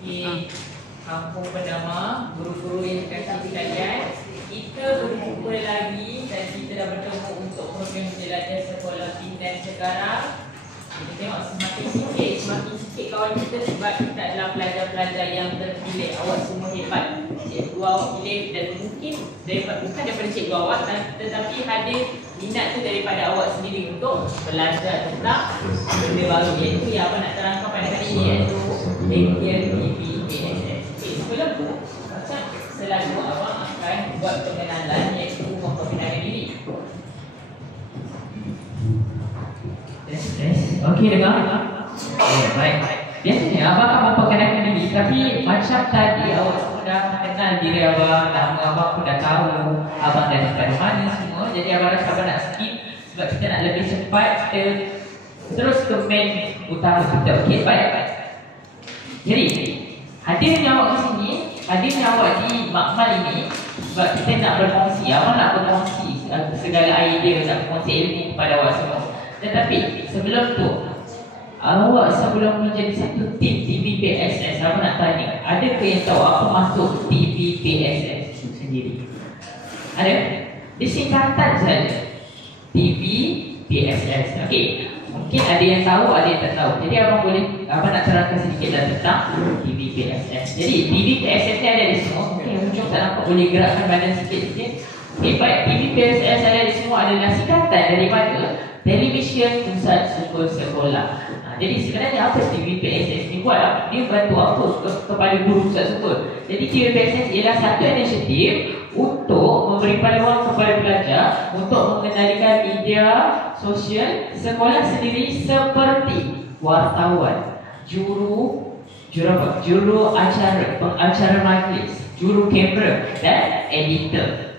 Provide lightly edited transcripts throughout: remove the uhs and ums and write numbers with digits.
Okey, Kampung Perdama, guru-guru yang dikasihi sekalian, kita berjumpa lagi dan kita dah bertemu untuk program jelajah sekolah pilihan sekarang. Kita tengok semakin sikit kawan kita sebab kita adalah pelajar-pelajar yang terpilih. Awak semua hebat. Cikgu awak pilih dan mungkin bukan daripada cikgu awak tetapi hadir minat tu daripada awak sendiri untuk belajar tentang benda baru, iaitu yang abang nak terangkan pada hari ini, iaitu bagian TVPSS. Sebelum tu, macam selalu abang akan buat pengenalan, iaitu memperkenalkan diri. Okey, dengar? Baik. Biasanya abang akan memperkenalkan diri, tapi macam tadi awak semua dah kenal diri abang, nama abang pun dah tahu, abang dah daripada mana semua. Jadi abang rasa abang nak skip sebab kita nak lebih cepat. Kita terus ke main utama kita. Okey, baik. Jadi hadirnya awak ke sini, hadirnya awak di makmal ini sebab kita nak berkongsi. Abang nak berkongsi segala idea, nak berkongsi ilmu kepada awak semua. Tetapi sebelum tu, awak sebelum menjadi satu tim TVPSS, abang nak tanya, adakah yang tahu apa maksud TVPSS itu sendiri? Ada? Di singkatan saja, TVPSS. Okey, mungkin ada yang tahu, ada yang tak tahu. Jadi abang nak terangkan sedikit tentang TVPSS. Jadi TVPSS ni ada di semua. Mungkin hujung tak nampak, boleh gerakkan badan sikit-sikit. Okey, baik. TVPSS ada di semua adalah singkatan daripada Television Pusat Sumber Sekolah. Jadi sebenarnya apa TVPSS ni buat? Dia bantu apa kepada guru pusat sumber. Jadi TVPSS ialah satu inisiatif untuk memberi peluang kepada pelajar untuk mengendalikan media sosial sekolah sendiri seperti wartawan, juru acara, pengacara majlis, juru kamera dan editor.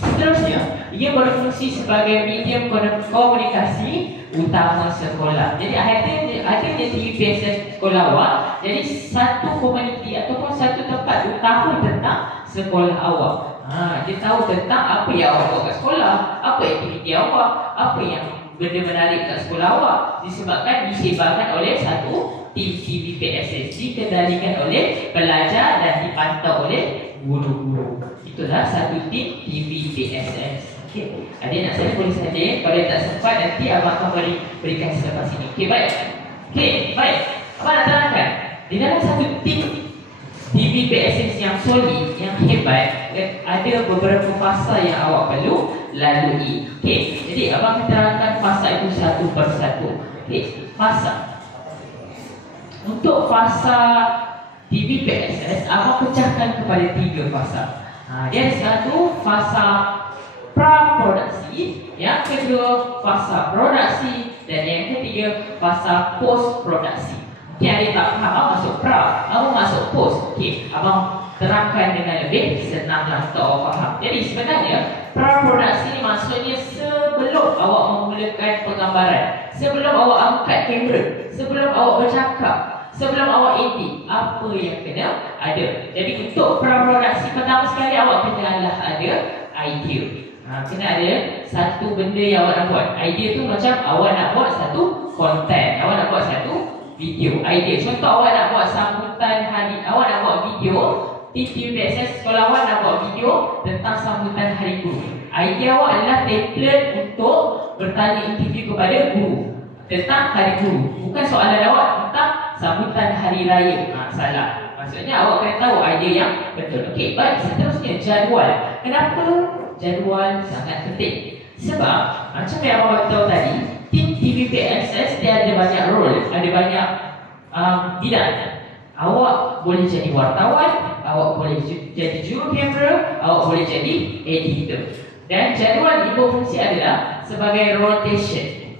Seterusnya, ia berfungsi sebagai medium komunikasi utama sekolah. Jadi adanya TVPSS sekolah awak, jadi satu komuniti ataupun satu tempat tahu tentang sekolah awak. Dia tahu tentang apa yang awak buat kat sekolah, apa aktiviti awak, apa yang benda menarik kat sekolah awak. Disebabkan disebarkan oleh satu tim TVPSS, dikendalikan oleh pelajar dan dipantau oleh guru-guru. Itulah satu tim TVPSS. Okey, adik nak saya boleh saja. Kalau tak sempat nanti abang akan berikan selepas ini. Okey, baik. Okey, baik. Abang nak terangkan, di dalam satu tim TVPSS yang solid, yang hebat, ada beberapa fasa yang awak perlu lalui. Okey, jadi abang akan terangkan fasa itu satu persatu. Okey, fasa. Untuk fasa TVPSS, abang pecahkan kepada 3 fasa. Dia satu fasa pra-produksi, yang kedua fasa produksi, dan yang ketiga fasa post-produksi. Okey, ada tak faham apa masuk pra, apa masuk post? Okey, abang terangkan dengan lebih senanglah untuk awak faham. Jadi sebenarnya pra-produksi ni maksudnya sebelum awak memulakan penggambaran, sebelum awak angkat kamera, sebelum awak bercakap, sebelum awak edit, apa yang kena ada. Jadi untuk pra-produksi, pertama sekali awak kenalah ada idea. Kena ada satu benda yang awak nak buat. Idea tu macam awak nak buat satu konten, awak nak buat satu video. Idea, contoh awak nak buat sambutan hari, awak nak buat video TVPSS sekolah awak nak buat video tentang sambutan hari guru. Idea awak adalah template untuk bertanya interview kepada guru tentang hari guru. Bukan soalan awak tentang sambutan hari raya. Salah. Maksudnya awak kena tahu idea yang betul. Okey, baik. Seterusnya jadual. Kenapa jadual sangat penting? Sebab macam yang awak tahu tadi, tim TVPSS dia ada banyak role, ada banyak bidang. Awak boleh jadi wartawan, awak boleh jadi juru kamera, awak boleh jadi editor. Dan jadual ini berfungsi adalah sebagai rotation.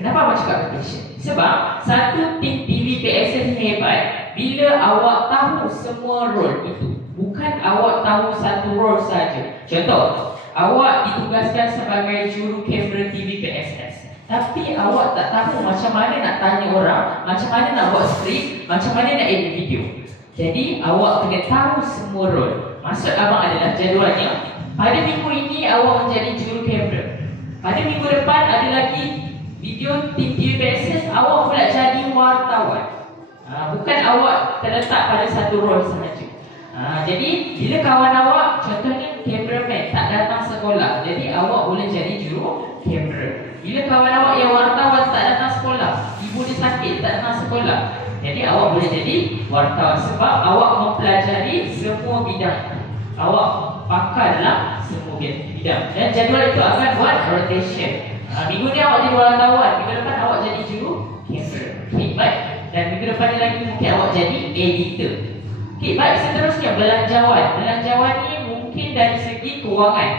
Kenapa abang cakap rotation? Sebab satu tim TVPSS ni hebat bila awak tahu semua role itu. Bukan awak tahu satu role saja. Contoh, awak ditugaskan sebagai juru kamera TVPSS, tapi awak tak tahu macam mana nak tanya orang, macam mana nak buat skrip, macam mana nak edit video. Jadi awak kena tahu semua role. Maksud abang adalah jadualnya, pada minggu ini awak menjadi juru kamera, pada minggu depan ada lagi video tim TVPSS, awak pula jadi wartawan. Bukan awak terletak pada satu role sahaja. Jadi bila kawan awak, contohnya cameraman tak datang sekolah, jadi awak boleh jadi juru kamera. Bila kawan awak yang wartawan tak datang sekolah, ibu dia sakit tak datang sekolah, jadi awak boleh jadi wartawan sebab awak mempelajari semua bidang. Awak pakar dalam semua bidang. Dan jadual itu akan buat rotation. Minggu ni awak jadi wartawan, minggu depan awak jadi juru kamera. Okay, baik. Dan minggu depan lagi mungkin awak jadi editor. Okay, baik. Seterusnya belanjawan. Belanjawan ni mungkin dari segi kewangan,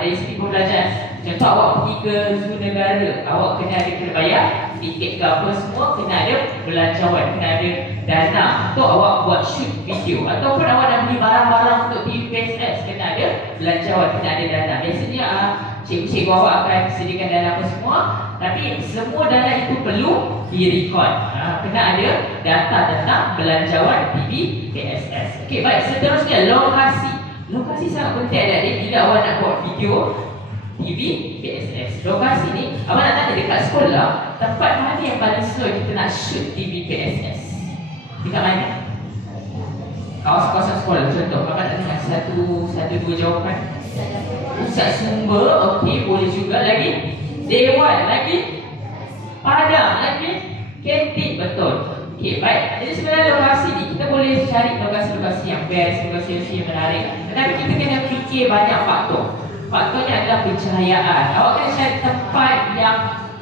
dari segi pembelajaran. Contoh awak pergi ke zoo negara, awak kena bayar tiket ke apa semua, kena ada belanjawan, kena ada dana untuk awak buat shoot video. Ataupun awak nak beli barang-barang untuk TVPSS, kena ada belanjawan, kena ada dana. Biasanya cikgu-cikgu awak akan sediakan dana apa semua, tapi semua dana itu perlu direkod. Kena ada data tentang belanjawan TVPSS. Okey, baik. Seterusnya lokasi. Lokasi sangat penting adik-adik bila awak nak buat video TVPSS. Lokasi ni, abang nak tanya dekat sekolah, tempat mana yang paling slow kita nak shoot TVPSS? Dekat mana? Kawasan-kawasan sekolah. Contoh, abang nak dengar satu dua jawapan. Pusat sumber, okey, boleh juga. Lagi Dewan, lagi Padang, lagi kantin, betul. Okey, baik. Jadi sebenarnya lokasi ni kita boleh cari lokasi-lokasi yang best, lokasi yang menarik. Tetapi kita kena fikir banyak faktor. Faktornya adalah pencahayaan. Awak kena cari tempat yang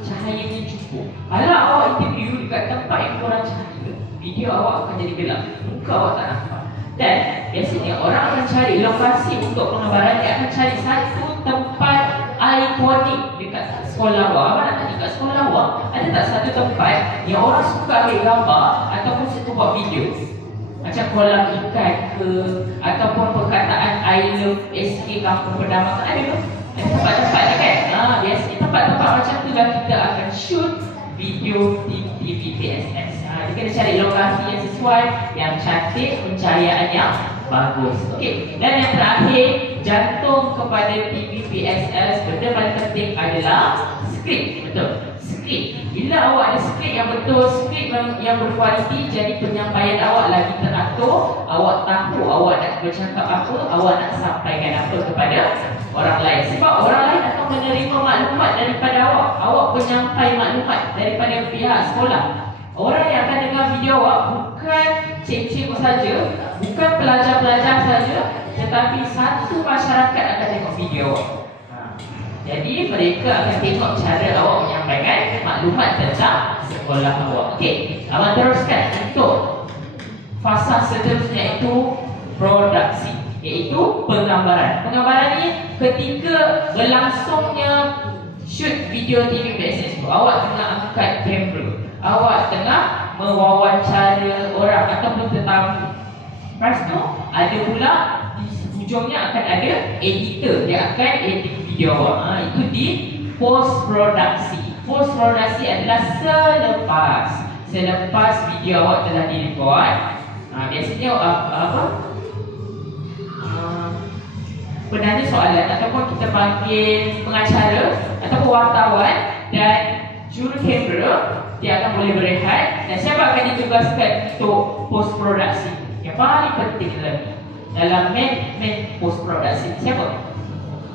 cahayanya cukup. Kalau awak interview dekat tempat yang kurang cahaya, video awak akan jadi gelap, muka awak tak nampak. Dan biasanya orang akan cari lokasi untuk pengambaran. Dia akan cari satu tempat ikonik dekat sekolah awak. Awak nak tanya dekat sekolah awak, ada tak satu tempat yang orang suka ambil gambar ataupun suka buat video? Macam kolam ikan ke, ataupun perkataan I love SK Kampung Perdamaian, ada ke? Ada tempat-tempat ni kan? Biasanya tempat-tempat macam tu lah kita akan shoot video TVPSS. Kita kena cari lokasi yang sesuai, yang cantik, pencahayaan yang bagus. Okey. Dan yang terakhir, jantung kepada TVPSS, benda paling penting adalah skrip. Betul. Skrip. Bila awak ada skrip yang betul, skrip yang berkualiti, jadi penyampaian awak lagi teratur. Awak tahu awak nak bercakap apa, awak nak sampaikan apa kepada orang lain. Sebab orang lain akan menerima maklumat daripada awak. Awak penyampai maklumat daripada pihak sekolah. Orang yang akan dengar video awak bukan cikgu-cikgu saja, bukan pelajar-pelajar saja, tetapi satu masyarakat akan tengok video awak. Jadi mereka akan tengok cara awak menyampaikan maklumat tentang sekolah awak. Okey, abang teruskan untuk fasa seterusnya itu produksi, iaitu penggambaran. Penggambaran ni ketika berlangsungnya shoot video TVPSS, awak tengah angkat kamera, awak tengah mewawancara orang ataupun tetamu. Lepas tu ada pula di hujungnya akan ada editor, dia akan edit video awak. Itu di post produksi. Post produksi adalah selepas video awak telah direkod. Biasanya penanya soalan ataupun kita panggil pengacara ataupun wartawan dan juru kamera, dia akan boleh berehat. Dan siapa akan ditugaskan untuk post produksi? Yang paling penting dalam main post produksi, siapa?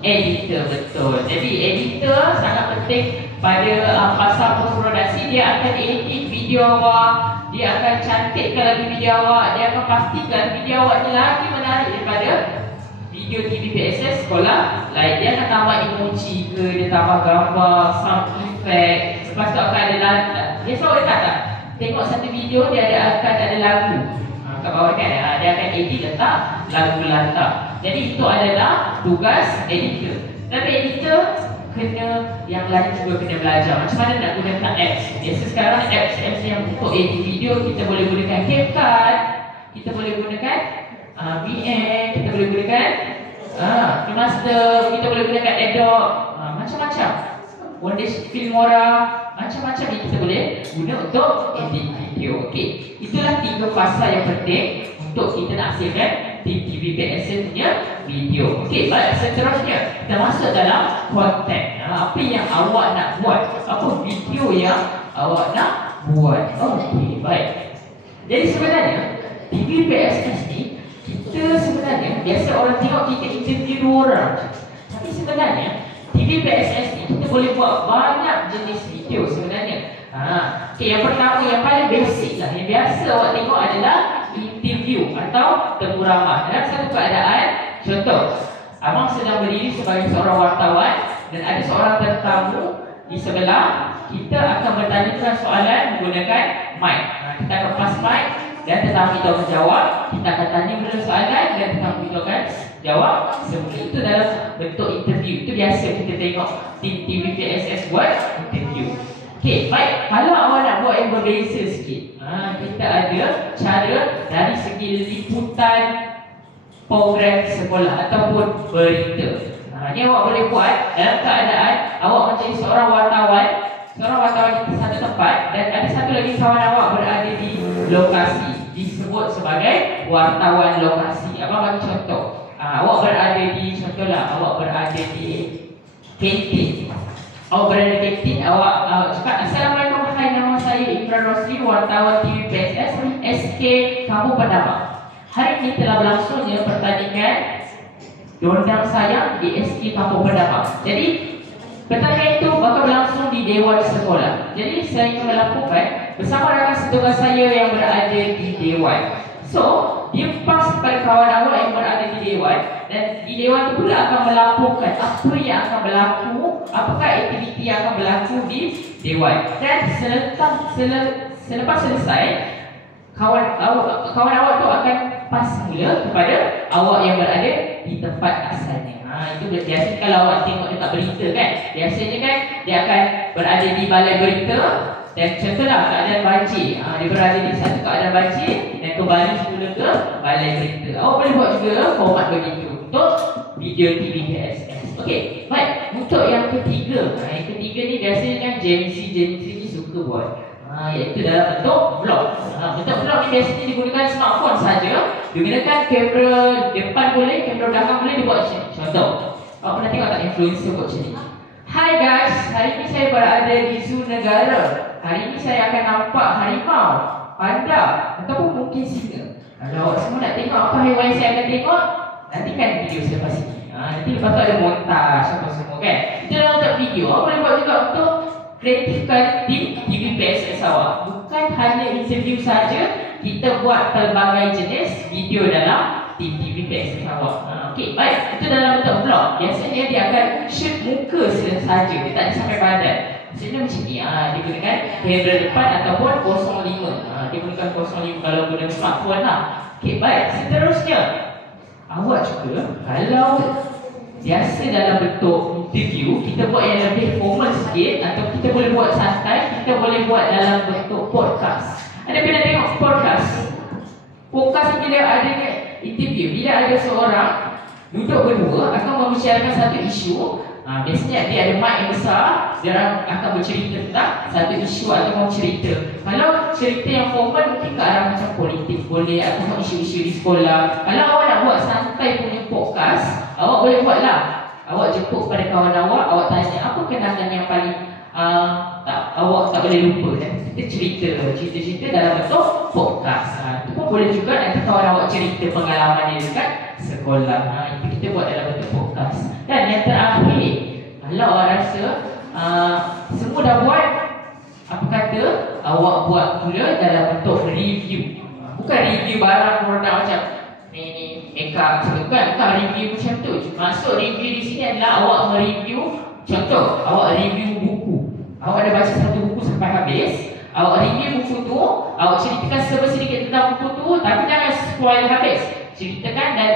Editor, betul. Jadi editor sangat penting pada fasa post produksi. Dia akan edit video awak, dia akan cantikkan lagi video awak, dia akan pastikan video awak ni lagi menarik daripada video TVPSS sekolah lain. Dia akan tambah emoji ke, dia tambah gambar, sound effect. Lepas tu akan ada lagu. Dia selalu dekat tak? Tengok satu video dia akan ada lagu kat bawah kan? Dia akan edit letak lagu latar. Jadi itu adalah tugas editor. Tapi editor kena, yang lain juga kena belajar macam mana nak gunakan apps. Biasa sekarang apps yang untuk edit video, kita boleh gunakan CapCut, kita boleh gunakan VN, kita boleh gunakan Master, kita boleh gunakan Adobe, macam-macam, Wondershare, Filmora, macam-macam yang kita boleh guna untuk edit video. Okey, itulah 3 fasa yang penting untuk kita nak hasilkan TVPSS punya video. Okey, baik, seterusnya kita masuk dalam konten. Apa yang awak nak buat, apa video yang awak nak buat. Okey, baik. Jadi sebenarnya TV PSS ni, kita sebenarnya biasa orang tengok kita interview 2 orang. Tapi sebenarnya TV PSS ni kita boleh buat banyak jenis video sebenarnya. Okay, yang pertama, yang paling basic lah, yang biasa awak tengok adalah interview atau temu ramah. Dalam satu keadaan, contoh, abang sedang berdiri sebagai seorang wartawan dan ada seorang tetamu di sebelah. Kita akan bertanyakan soalan menggunakan mic. Kita akan pass mic dan tetamu itu akan jawab. Kita akan tanya benda soalan dan tetamu itu akan jawab. Semua itu dalam bentuk interview. Itu biasa kita tengok tim TV PSS buat interview. Okey, baik. Kalau awak nak buat yang berbeza sikit, kita ada cara dari segi liputan program sekolah ataupun berita. Ini awak boleh buat dalam keadaan awak menjadi seorang wartawan. Seorang wartawan di satu tempat dan ada satu lagi kawan awak berada di lokasi, disebut sebagai wartawan lokasi. Abang bagi contoh. Awak berada di, contohlah, awak berada di kantin. Awak berada di kantin, awak cakap, "Assalamualaikum, hai, nama saya Imran Rosli, wartawan TV PSS SK Kampung Pendama. Hari ini telah berlangsungnya pertandingan Dondang Sayang di SK Kampung Pendama. Jadi pertandingan itu bakal berlangsung di Dewan Sekolah. Jadi saya ingin melakukan bersama rakan setugas saya yang berada di Dewan." So, dia pas kepada kawan awak yang berada di Dewan, dan di Dewan itu pula akan melaporkan apa yang akan berlaku, apakah aktiviti yang akan berlaku di Dewan. Dan selepas selesai, kawan awak tu akan pas mula kepada awak yang berada di tempat asalnya. Itu biasa kalau awak tengok dekat berita kan, biasanya kan dia akan berada di balai berita. Dan contohlah keadaan banjir, dia berada di satu keadaan banjir dan kembali semula ke balai berita. Awak boleh buat juga format begitu untuk video TV PSS. Okey, baik. Untuk yang ketiga, yang ketiga ni biasanya kan Gen Z ni suka buat, iaitu dalam bentuk vlog. Bentuk vlog ni biasanya digunakan smartphone saja. Digunakan kamera depan boleh, kamera belakang boleh, dibuat macam ni. Contoh, awak pernah tengok tak influencer buat macam ni? "Hai guys, hari ini saya berada di zoo negara. Hari ini saya akan nampak harimau, panda ataupun mungkin singa. Kalau awak semua nak tengok apa haiwan yang saya akan tengok, nantikan video selepas ini." Nanti lepas tu ada montaj apa semua kan. Itu dalam untuk video. Awak boleh buat juga untuk kreatifkan tim TV PSS awak. Bukan hanya interview saja, kita buat pelbagai jenis video dalam tim TV PSS awak. Okey, baik. Itu dalam bentuk vlog. Biasanya dia akan shoot muka saja, dia tak ada sampai badan. Maksudnya macam ni, dia gunakan kamera depan ataupun 05. Dia gunakan 05 kalau guna smartphone lah. Okey, baik. Seterusnya, awak juga kalau biasa dalam bentuk interview, kita buat yang lebih formal sikit, atau kita boleh buat santai, kita boleh buat dalam bentuk podcast. Ada pernah tengok podcast? Podcast ni bila ada interview, bila ada seorang duduk berdua akan membicarakan satu isu. Biasanya dia ada mic yang besar, dia akan bercerita tentang satu isu atau mau cerita. Kalau cerita yang formal mungkin ke arah macam politik boleh, atau isu-isu di sekolah. Kalau awak nak buat santai punya podcast, awak boleh buatlah. Awak jemput pada kawan awak tanya apa kenangan yang paling awak tak boleh lupa, dan kita cerita dalam bentuk podcast. Itu pun boleh juga, nanti kawan awak cerita pengalaman dia dekat sekolah. Itu kita buat dalam bentuk podcast. Dan yang terakhir, kalau awak rasa semua dah buat, apa kata awak buat pula dalam bentuk review. Bukan review barang produk macam ni makeup macam tu kan, bukan review macam tu. Maksud review di sini adalah awak mereview. Contoh, awak review buku. Awak ada baca satu buku sampai habis, awak review buku tu, awak ceritakan sedikit tentang buku tu, tapi jangan spoil habis. Ceritakan, dan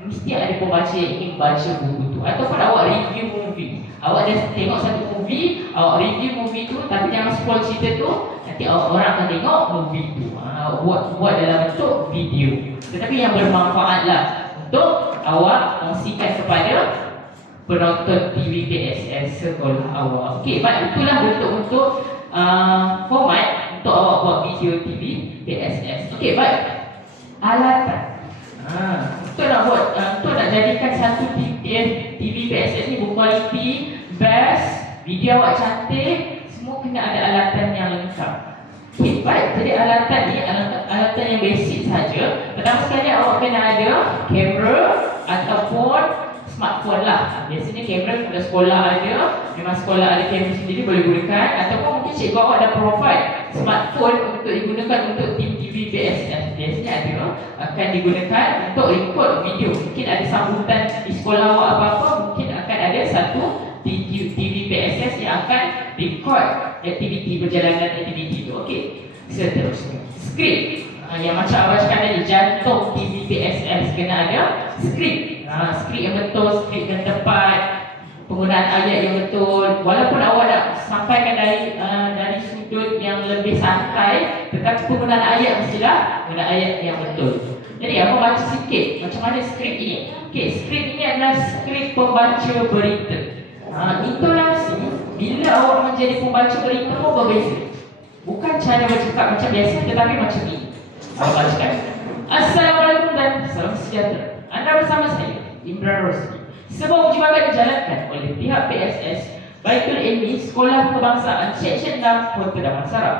mesti ada pembaca yang ingin baca buku tu. Ataupun awak review movie. Awak dah tengok satu movie, awak review movie tu, tapi jangan spoil cerita tu, nanti orang akan tengok movie tu. Buat dalam bentuk video, tetapi yang bermanfaat lah untuk awak kongsikan kepada penonton TV PSS sekolah awak. Okey, baik, itulah bentuk format untuk awak buat video TV PSS. Okey, baik. Alatan. Untuk nak buat, untuk nak jadikan satu TV PSS ni berkualiti, best, video awak cantik, semua kena ada alatan yang lengkap. Okay, baik. Jadi alatan basic saja. Pertama sekali awak kena ada kamera ataupun smartphone lah. Biasanya kamera kalau sekolah ada, memang sekolah ada kamera sendiri boleh gunakan, ataupun mungkin cikgu awak ada provide smartphone untuk digunakan untuk TV PSS. Biasanya ada akan digunakan untuk record video. Mungkin ada sambutan di sekolah awak apa-apa, mungkin akan ada satu TV PSS yang akan record aktiviti perjalanan aktiviti itu. Okey. Seterusnya, skrip. Yang macam abang cakap tadi, jantung TV PSS kena ada skrip. Skrip yang betul, skrip yang tepat, penggunaan ayat yang betul. Walaupun awak nak sampaikan dari sudut yang lebih santai, tetapi penggunaan ayat mestilah guna ayat yang betul. Jadi apa baca sikit macam mana skrip ini. Okey, skrip ini adalah skrip pembaca berita. Intonasi bila awak menjadi pembaca berita pun berbeza. Bukan cara bercakap macam biasa, tetapi macam ini. Awak bacakan, Assalamualaikum dan salam sejahtera. Anda bersama saya, Imran Rosli. Sebuah uji bakat dijalankan oleh pihak PSS Baitul Ilmi Sekolah Kebangsaan Seksyen 6 Kota Damansara.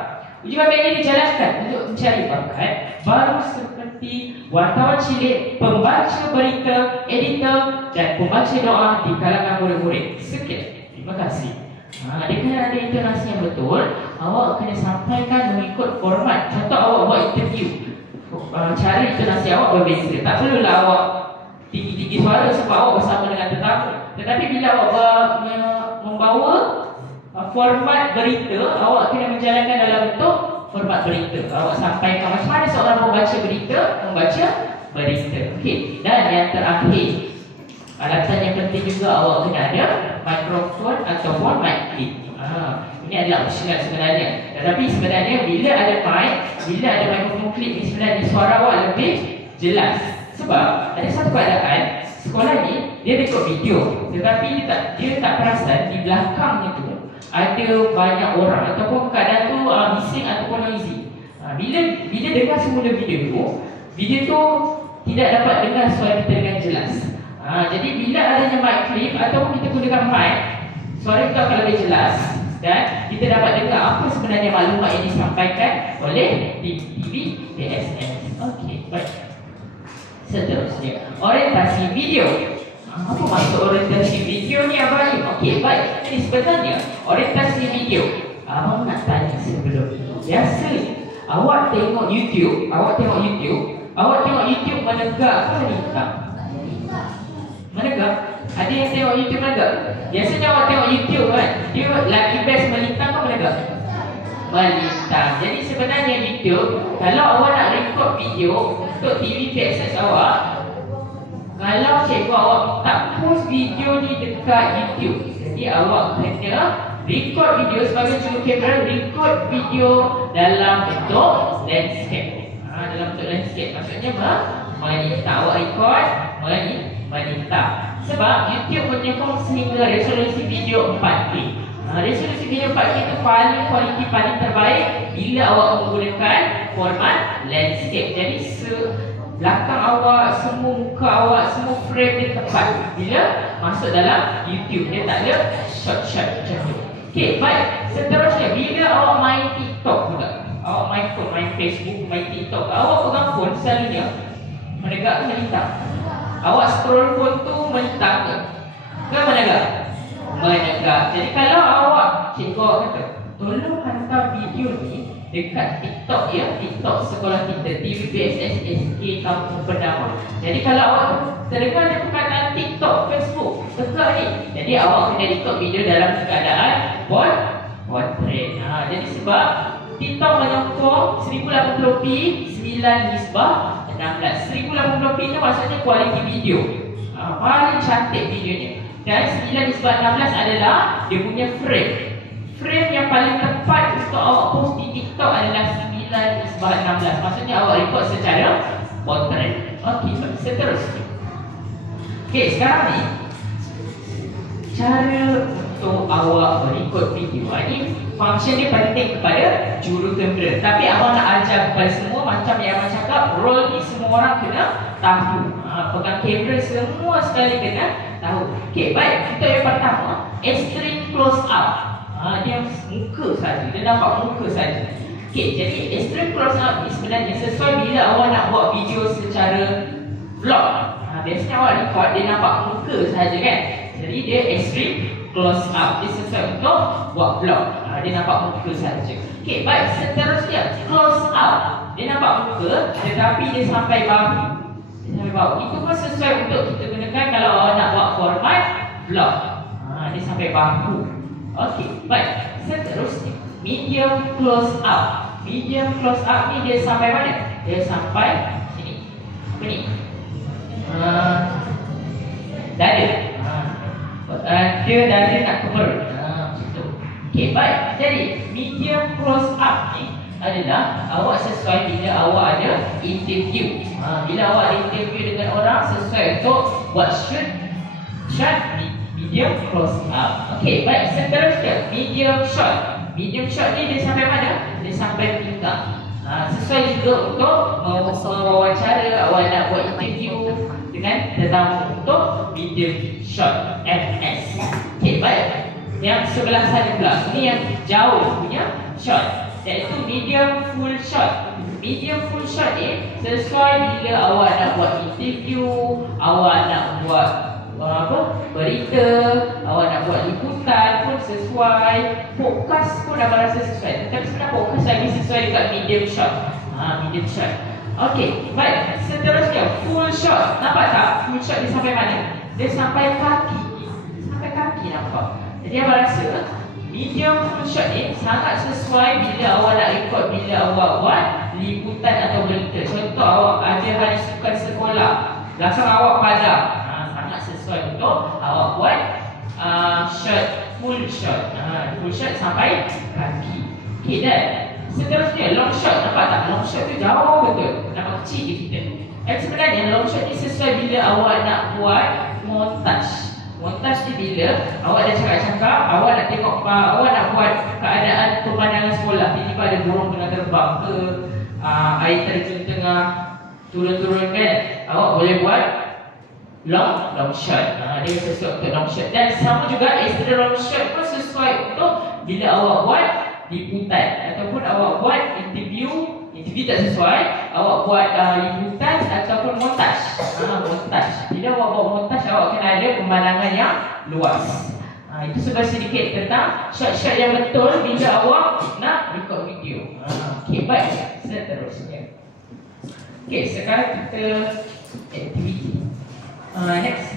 Uji bakat ini dijalankan untuk mencari bakat baru seperti wartawan cilik, pembaca berita, editor dan pembaca doa di kalangan murid-murid. Sekian. Terima kasih. Dengan ada intonasi yang betul, awak kena sampaikan mengikut format. Contoh awak buat interview, cara intonasi awak berbeza. Tak perlulah awak tinggi-tinggi suara sebab awak bersama dengan tetamu. Tetapi bila awak membawa format berita, awak kena menjalankan dalam bentuk format berita. Awak sampaikan macam mana seorang membaca berita, membaca berita. Okey. Dan yang terakhir, alatan yang penting juga awak kena ada mikrofon ataupun mic clip. Ini adalah optional sebenarnya. Tetapi sebenarnya bila ada mic, bila ada mikrofon clip ni sebenarnya suara awak lebih jelas. Sebab ada satu keadaan sekolah ni dia rekod video, tetapi dia tak perasan di belakangnya tu ada banyak orang ataupun keadaan tu bising ataupun noisy. Bila dengar semula video tu tidak dapat dengar suara kita dengan jelas. Jadi bila adanya mic clip ataupun kita gunakan mic, suara kita akan lebih jelas dan kita dapat dengar apa sebenarnya maklumat yang disampaikan oleh TV PSS. Okey, baik. Seterusnya, orientasi video. Apa maksud orientasi video ni Abang? Okey, baik. Ini sebenarnya orientasi video. Abang nak tanya sebelum ini. Biasa awak tengok YouTube, awak tengok YouTube menegak ke melintang? Menegak? Ada yang tengok YouTube menegak? Biasanya awak tengok YouTube kan, dia lagi best melintang ke menegak? Melintang. Jadi sebenarnya YouTube, kalau awak nak record video untuk TV PSS awak, kalau cikgu awak minta post video ni dekat YouTube, jadi awak kena record video sebagai juru kamera, record video dalam bentuk landscape. Dalam bentuk landscape maksudnya melintang. Awak record melintang. Sebab YouTube menyokong sehingga resolusi video 4K. Resolusi video 4K itu paling kualiti paling terbaik bila awak menggunakan format landscape. Jadi belakang awak, semua muka awak, semua frame dia tepat bila masuk dalam YouTube. Dia tak ada shot macam tu. Okey, baik. Seterusnya, bila awak main TikTok juga, awak main phone, main Facebook, main TikTok, awak pegang phone selalunya menegak ke melintang? Awak scroll phone tu melintang ke? Ke menegak? Menegak. Jadi kalau awak, cikgu awak kata, tolong hantar video ni dekat TikTok ya, TikTok sekolah kita, TV PSS SK Kampung Bernama. Jadi kalau awak terdengar ada perkataan TikTok, Facebook, dekat ni, jadi awak kena record video dalam keadaan portrait. Jadi sebab TikTok menyokong 1080p 9:16. 1080p itu maksudnya kualiti video, paling cantik videonya. Dan 9:16 adalah dia punya frame. Frame yang paling tepat untuk awak post di TikTok adalah 9:16. Maksudnya awak record secara portrait. Okey, seterusnya. Okey, sekarang ni cara untuk awak merekod video. Ini function dia penting kepada juru kamera. Tapi awak nak ajar kepada semua, macam yang abang cakap, role ni semua orang kena tahu. Pegang kamera semua sekali kena tahu. Okey, baik. Kita yang pertama, extreme close up. Dia muka saja, dia nampak muka saja. Okey, jadi extreme close up ni sebenarnya sesuai bila awak buat video secara vlog. Biasanya awak record dia nampak muka sahaja kan. Jadi dia extreme close up. Dia sesuai untuk buat vlog. Dia nampak muka sahaja. Okey, baik, seterusnya close up. Dia nampak muka tetapi dia sampai bahu. Itu pun sesuai untuk kita gunakan kalau awak nak buat format vlog. Dia sampai bahu. Okey, baik. Seterusnya medium close up. Medium close up ni dia sampai mana? Dia sampai sini. Apa ni? Dada. Dia dada nak ke perut. Macam. Okey, baik. Jadi medium close up ni adalah awak sesuai bila awak ada interview. Bila awak ada interview dengan orang, sesuai untuk buat shot medium close up. Okey, baik. Seterusnya medium shot. Medium shot ni dia sampai mana? Dia sampai pinggang. Sesuai juga untuk mewawancara, awak nak buat interview dengan tetamu untuk medium shot MS. Okey, baik. Yang sebelah sana pula, ini yang jauh punya shot, iaitu medium full shot. Medium full shot ni sesuai bila awak nak buat interview, awak nak buat berita, awak nak buat liputan pun sesuai, podcast pun dah rasa sesuai. Tetapi sebenarnya podcast lagi sesuai dekat medium shot. Medium shot. Okey, baik. Seterusnya full shot. Nampak tak? Full shot dia sampai mana? Dia sampai kaki. Sampai kaki nampak. Jadi awak rasa medium full shot ni sangat sesuai bila awak nak record, bila awak buat liputan atau berita. Contoh awak ada hari sukan sekolah, langsung awak padam. Sesuai untuk awak buat shot, full shot. Full shot sampai kaki. Okey, dan seterusnya long shot. Nampak tak? Long shot tu jauh betul. Nampak kecil je kita. Sebenarnya long shot ni sesuai bila awak nak buat montage. Montage ni bila awak dah cakap-cakap, awak nak tengok, awak nak buat keadaan pemandangan sekolah. Tiba-tiba ada burung tengah terbang ke, air terjun tengah turun-turun kan. Awak boleh buat long shot. Dia sesuai untuk long shot. Dan sama juga extra long shot pun sesuai untuk bila awak buat liputan ataupun awak buat interview tak sesuai, awak buat liputan ataupun montage. Montage. Bila awak buat montage, awak kena ada pemandangan yang luas. Itu sebagai sedikit tentang shot-shot yang betul bila awak nak record video. Okey, baik. Seterusnya. Okey, sekarang kita aktiviti. Next.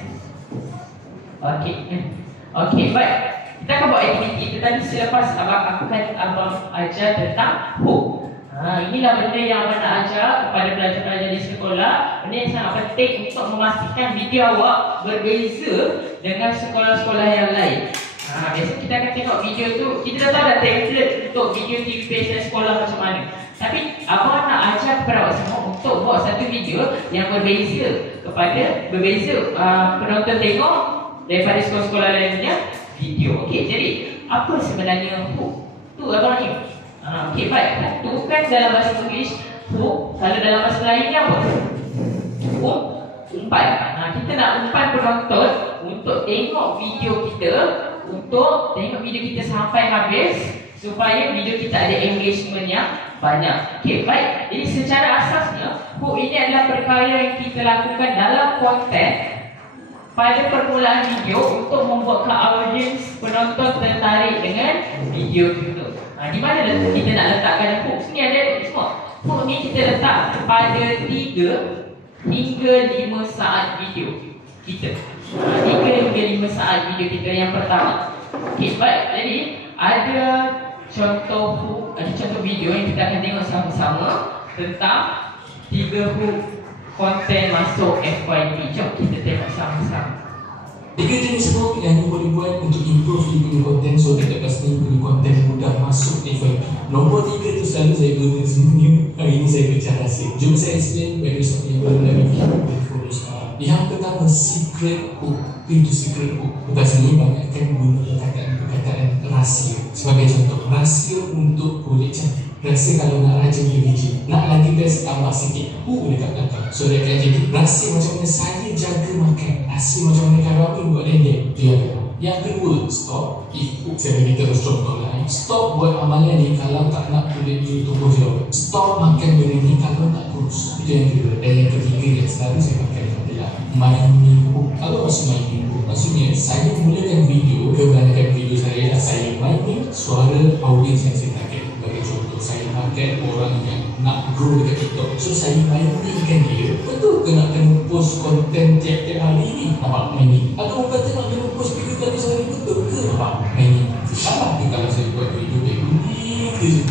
Okey, baik. Kita akan buat aktiviti. Tetapi selepas akan abang ajar tentang hook. Inilah benda yang abang nak ajar kepada pelajar-pelajar di sekolah. Benda yang sangat penting untuk memastikan video awak berbeza dengan sekolah-sekolah yang lain. Biasa kita akan tengok video tu, kita dah tahu dah template untuk video TVPSS sekolah macam mana. Tapi abang nak ajar kepada awak semua untuk buat satu video yang berbeza penonton tengok daripada sekolah-sekolah lainnya video. Okey, jadi apa sebenarnya hook? Tu abang ni. Okey, baik. Hook tu kan dalam bahasa Inggeris, hook. Kalau dalam bahasa lainnya apa? Hook, umpan. Kita nak umpan penonton untuk tengok video kita, untuk tengok video kita sampai habis, supaya video kita ada engagement yang banyak. Okey, baik. Jadi secara asasnya, hook ini adalah perkara yang kita lakukan dalam konten pada permulaan video untuk membuatkan audiens penonton tertarik dengan video kita. Di mana kita nak letakkan hook? Sini ada semua. Hook ni kita letak pada 3 hingga 5 saat video kita. 3 hingga 5 saat video kita yang pertama. Okey, baik. Jadi ada contoh hook, ada contoh video yang kita akan tengok sama-sama tentang 3 hook konten masuk FYP. Jom kita tengok sama-sama. 3 jenis hook yang boleh buat untuk improve you punya konten, so that lepas ni punya konten mudah masuk FYP. Nombor 3 tu selalu saya guna semuanya. Hari ini saya bicara rahsia. Jom saya explain bagi siapa yang baru nak review. Yang pertama, secret hook. Itu secret hook. Bukan sini banyak kan guna perkataan rahsia. Sebagai contoh, rahsia untuk kulit cantik. Rahsia kalau nak rajin biji, nak lagi best tambah sikit dekat belakang. So dia akan jadi rahsia macam mana saya jaga makan, rahsia macam mana kalau aku buat dendeng. Itu yang kedua, stop. Saya bagi terus contoh lain. Stop buat amalan ni kalau tak nak kulit you tumbuh jauh. Stop makan benda ni kalau tak kurus. Itu yang kedua. Dan yang ketiga yang selalu saya pakai adalah mining hook. Apa maksud mining hook? Maksudnya saya mulakan video, kebanyakan video saya adalah saya mining suara audiens yang saya target. Bagi contoh, saya target orang yang nak grow dekat TikTok. So saya miningkan dia. Betul ke nak kena post konten tiap-tiap hari ni? Nampak mining. Atau orang kata nak kena post 3 kali sehari, betul ke? Nampak mining. Salah ke kalau saya buat video kayak gini?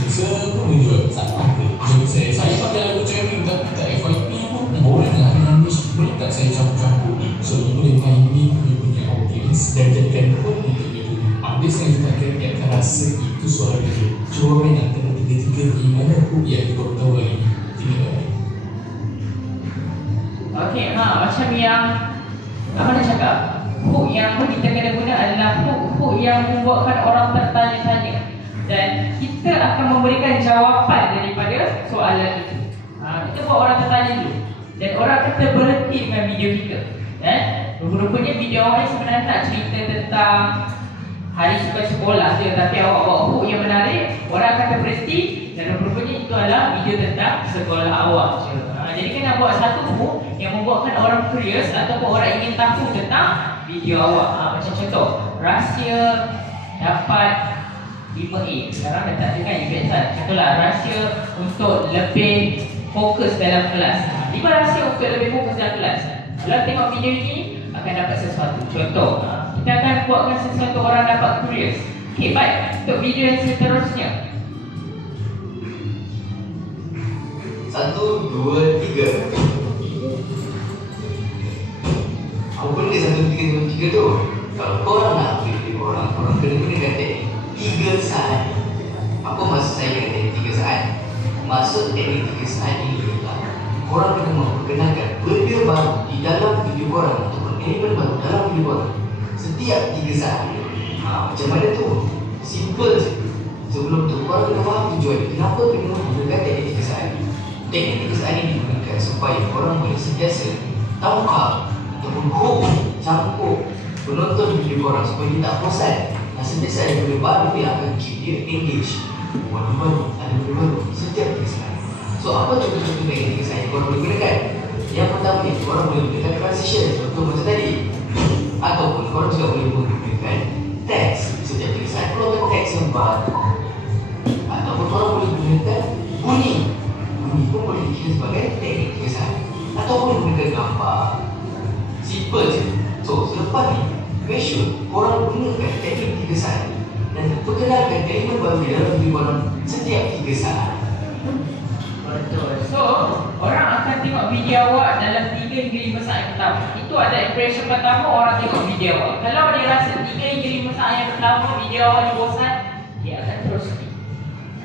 Semua juga salah ke? Jadi saya pakai lagu training tak FYP pun. Orang nak nangis boleh tak saya campur-campur? So you boleh mining you punya audience dan jadikan pun untuk dia punya audience yang kita akan rasa itu suara dia. Cuba main nak kena tiga-tiga di mana hook yang kita tahu hari ni. Tiga hari. Okey, macam yang apa nak cakap? Hook yang kita kena guna adalah hook yang membuatkan orang tertanya-tanya dan kita akan memberikan jawapan daripada soalan itu. Kita buat orang tertanya dulu dan orang akan terberhenti dengan video kita. Dan rupanya video awak sebenarnya tak cerita tentang hari suka sekolah je, tapi awak bawa hook yang menarik, orang akan terberhenti dan rupanya itu adalah video tentang sekolah awak je. Jadi kena buat satu hook yang membuatkan orang curious ataupun orang ingin tahu tentang video awak. Macam contoh, rahsia dapat 5A. Sekarang dah tak ada kan, you biasa. Contohlah, rahsia untuk lebih fokus dalam kelas. 5 rahsia untuk lebih fokus dalam kelas. Kalau tengok video ini, akan dapat sesuatu. Contoh, kita akan buatkan sesuatu orang dapat curious. Okay, baik. Untuk video yang seterusnya. 1, 2, 3. Apa benda 1, 2, 3 tu? Kalau korang nak pilih orang kena gunakan teknik 3 saat. Apa maksud saya kena teknik 3 saat? Maksud teknik 3 saat ini adalah korang kena memperkenalkan benda baru di dalam video korang ataupun elemen baru dalam video korang setiap 3 saat. Macam mana tu? Simple je. Sebelum tu korang kena faham tujuan dia. Kenapa kena menggunakan teknik 3 saat ini? Teknik 3 saat ini digunakan supaya korang boleh sentiasa tangkap ataupun hook, campur penonton video korang supaya dia tak bosan. Dan sentiasa ada benda baru yang akan keep dia engage. Warna baru, ada benda baru setiap 3 saat. So apa contoh-contoh teknik 3 saat yang korang boleh gunakan? Yang pertama ni, korang boleh gunakan transition, contoh macam tadi. Ataupun korang juga boleh menggunakan teks. Setiap 3 saat keluarkan teks yang baru. Ataupun korang boleh gunakan bunyi. Bunyi pun boleh dikira sebagai teknik 3 saat. Ataupun gunakan gambar. Simple je. So selepas ni, make sure korang gunakan teknik 3 saat dan perkenalkan elemen baru dalam video korang setiap 3 saat. Betul. So, orang akan tengok video awak dalam 3 hingga 5 saat yang pertama. Itu ada impression pertama orang tengok video awak. Kalau dia rasa 3 hingga 5 saat yang pertama video awak ni bosan, dia akan terus skip.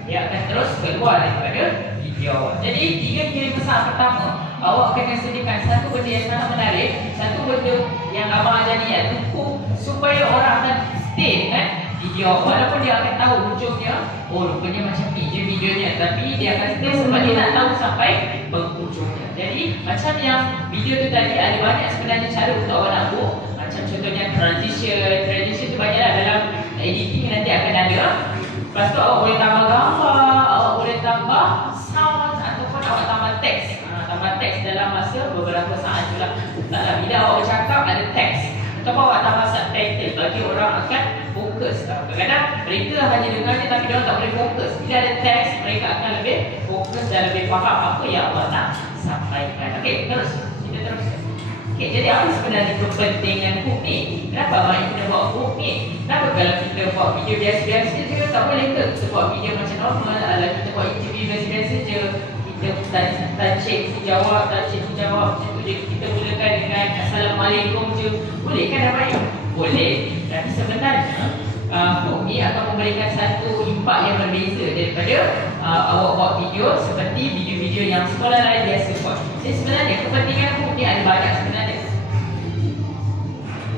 Dia akan terus keluar daripada video awak. Jadi 3 hingga 5 saat pertama, awak kena sediakan satu benda yang sangat menarik, satu benda yang abang ajar ni iaitu hook, supaya orang akan stay dengan video. Walaupun dia akan tahu hujungnya, oh rupanya macam ni je videonya, tapi dia akan stay sebab dia nak tahu sampai penghujungnya. Jadi macam yang video tu tadi, ada banyak sebenarnya cara untuk awak nak hook. Macam contohnya transition tu banyaklah dalam editing nanti akan ada. Lepas tu awak boleh tambah gambar, awak boleh tambah sound ataupun awak tambah teks. Tambah teks dalam masa beberapa saat je lah. Taklah bila awak bercakap ada teks. Ataupun awak tambah subtitle bagi orang akan fokus. Kadang-kadang mereka hanya dengar je tapi mereka tak boleh fokus. Bila ada teks, mereka akan lebih fokus dan lebih faham apa yang awak nak sampaikan. Okey, terus. Kita teruskan. Okey, jadi apa sebenarnya kepentingan hook ni? Kenapa abang kita buat hook ni? Kenapa kalau kita buat video biasa-biasa je tak boleh ke? Kita buat video macam normal, ala kita buat interview biasa-biasa je. Kita cek jawab macam tu je. Kita mulakan dengan Assalamualaikum je. Boleh kan abang? Boleh. Tapi sebenarnya hook ni akan memberikan satu impak yang berbeza daripada awak buat video seperti video-video yang sekolah lain biasa buat. Jadi sebenarnya kepentingan hook ni ada banyak sebenarnya.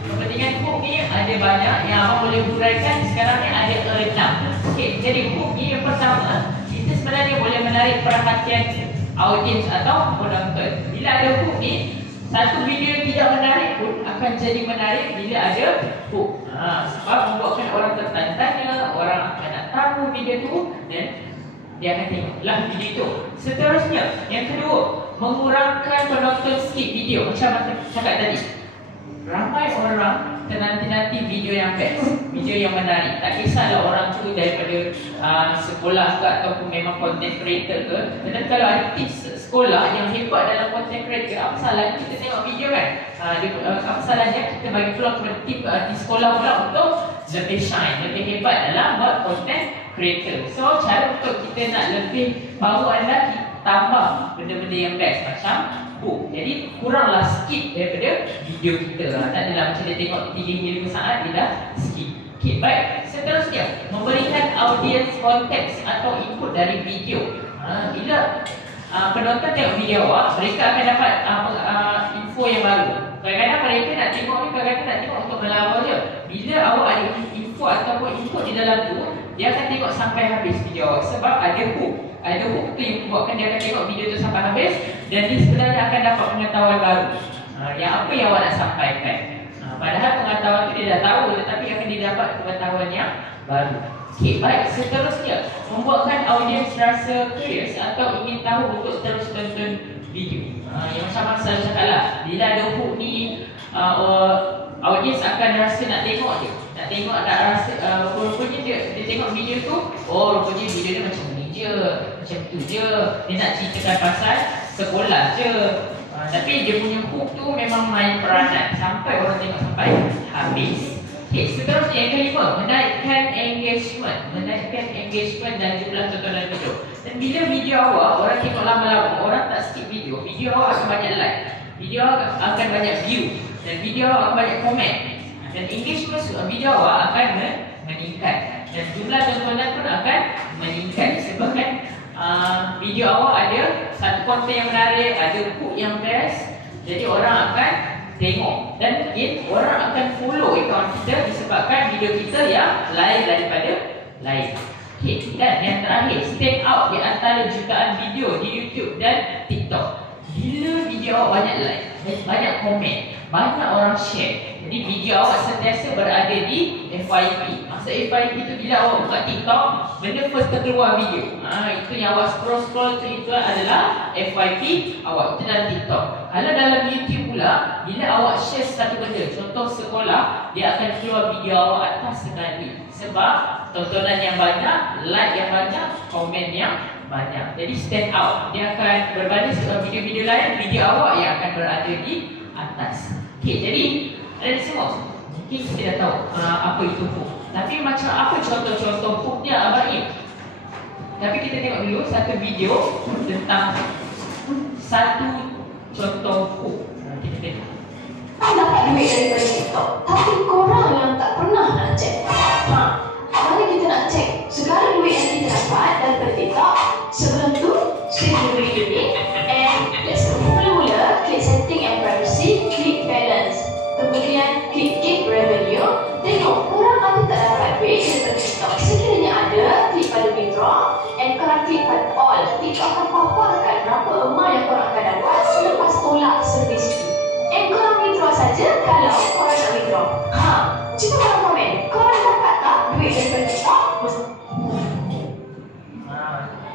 Kepentingan hook ni ada banyak yang abang boleh huraikan sekarang ni ada 6. Okey, jadi hook ni yang pertama, kita sebenarnya boleh menarik perhatian audiens atau penonton. Bila ada hook ni, satu video yang tidak menarik pun akan jadi menarik bila ada hook. Sebab membuatkan orang tertanya-tanya, orang akan nak tahu video tu dan dia akan tengoklah video tu. Seterusnya, yang kedua, mengurangkan penonton skip video. Macam mana cakap tadi, ramai orang ternanti-nanti video yang best, video yang menarik. Tak kisahlah orang tu daripada sekolah ke ataupun memang content creator ke. Tetapi kalau ada tips sekolah yang hebat dalam content creator, apa salahnya kita tengok video kan? Apa salahnya kita bagi peluang kepada tip di sekolah pula untuk lebih shine, lebih hebat dalam buat content creator. So cara untuk kita nak lebih bawa anda tambah benda-benda yang best macam jadi kuranglah skip daripada video kita. Tak adalah macam dia tengok 3 hingga 5 saat dia dah skip. Okay, baik. Seterusnya, memberikan audience konteks atau input dari video. Bila penonton tengok video awak, mereka akan dapat info yang baru. Kadang-kadang mereka nak tengok ni, kadang-kadang nak tengok untuk melawar je. Bila awak ada info ataupun input di dalam tu, dia akan tengok sampai habis video awak. Sebab ada hook. Ada hook tu yang buatkan dia akan tengok video tu sampai habis. Dan dia sebenarnya akan dapat pengetahuan baru. Yang apa yang awak nak sampaikan. Padahal pengetahuan tu dia dah tahu, tetapi akan dia dapat pengetahuan yang baru. Okay, baik. Seterusnya, membuatkan audiens rasa curious atau ingin tahu untuk terus tonton video. Yang macam mana saya cakap lah, bila ada hook ni, audiens akan rasa nak tengok je. Nak tengok, nak rasa, rupanya dia tengok video tu, rupanya video dia macam ni je, macam tu je. Dia nak ceritakan pasal sekolah je. Tapi dia punya hook tu memang main peranan sampai orang tengok sampai habis. Okay, seterusnya yang kelima, menaikkan engagement. Menaikkan engagement dan jumlah tontonan video. Dan bila video awak, orang tengok lama-lama, orang tak skip video, video awak akan banyak like, video awak akan banyak view, dan video awak akan banyak komen. Dan engagement video awak akan meningkat. Dan jumlah tontonan pun akan meningkat. Sebab kan video awak ada satu konten yang menarik, ada hook yang best, jadi orang akan tengok. Dan orang akan follow akaun kita disebabkan video kita yang lain daripada lain. Okay, dan yang terakhir, stand out di antara jutaan video di YouTube dan TikTok. Bila video awak banyak like, banyak komen, banyak orang share, jadi video awak sentiasa berada di FYP. Maksud FYP itu bila awak buka TikTok, benda first terkeluar video. Itu yang awak scroll tu, itu adalah FYP awak, itu dalam TikTok. Kalau dalam YouTube pula, bila awak share satu benda, contoh sekolah, dia akan keluar video awak atas sekali. Sebab tontonan yang banyak, like yang banyak, komen yang banyak. Jadi stand out. Dia akan berbanding dengan video-video lain, video awak yang akan berada di atas. Okay, jadi ada semua. Mungkin kita dah tahu apa itu hook. Tapi macam apa contoh-contoh hook dia Abang Im? Tapi kita tengok dulu satu video tentang satu contoh hook. Kita tengok. Dapat duit daripada TikTok, tapi korang yang tak pernah nak cek. Mari kita nak cek segala duit yang kita dapat daripada TikTok. Sebelum tu, stay di video ni. And let's go. Mula-mula, klik setting and privacy, klik balance. Kemudian, klik keep revenue. Tengok, korang ada tak dapat duit daripada TikTok. Sekiranya ada, klik pada withdraw. And korang klik pada all. TikTok akan paparkan berapa amount yang korang akan dapat selepas tolak servis fee. And korang withdraw saja kalau korang nak withdraw. Cuba korang komen, korang dapat tak duit daripada TikTok?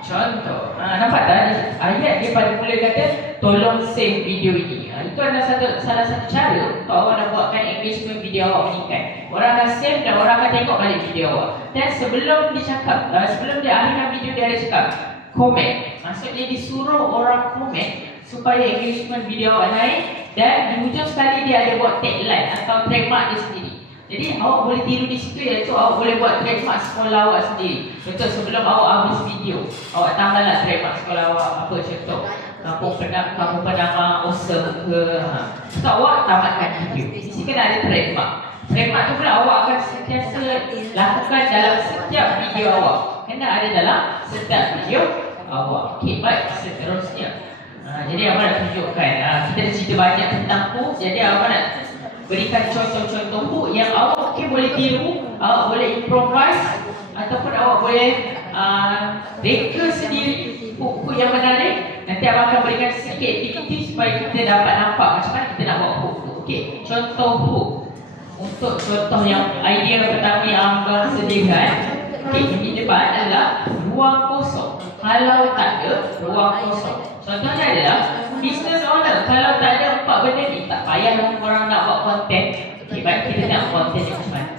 Contoh, nampak tak ayat dia pada mula kata tolong save video ini. Itu adalah salah satu cara untuk awak nak buatkan engagement video awak meningkat. Orang akan save dan orang akan tengok balik video awak. Dan sebelum dia cakap, sebelum dia akhirkan video dia ada cakap komen. Maksudnya disuruh orang komen supaya engagement video awak naik. Dan di hujung sekali dia ada buat tagline atau trademark dia sendiri. Jadi awak boleh tiru di situ, iaitu awak boleh buat trademark sekolah awak sendiri. Contoh sebelum awak habis video, awak tambahlah trademark sekolah awak. Apa contoh? Kampung Penama Awesome ke. So awak tamatkan video. Di sini kena ada trademark. Trademark tu pula awak akan sentiasa lakukan dalam setiap video awak. Kena ada dalam setiap video awak. Okay, baik. Seterusnya, jadi abang nak tunjukkan, kita dah cerita banyak tentang hook. Jadi abang nak berikan contoh-contoh hook yang awak mungkin boleh tiru, awak boleh improvise, ataupun awak boleh reka sendiri hook yang menarik. Nanti abang akan berikan sedikit aktiviti supaya kita dapat nampak macam mana kita nak buat hook tu. Okey, contoh hook. Untuk contoh yang idea pertama yang abang sediakan, okey, yang di depan adalah ruang kosong. Kalau tak ada ruang kosong, contohnya adalah business owner, kalau tak ada 4 benda ni, tak payahlah korang nak buat konten. Okay, baik, kita nak konten yang macam mana?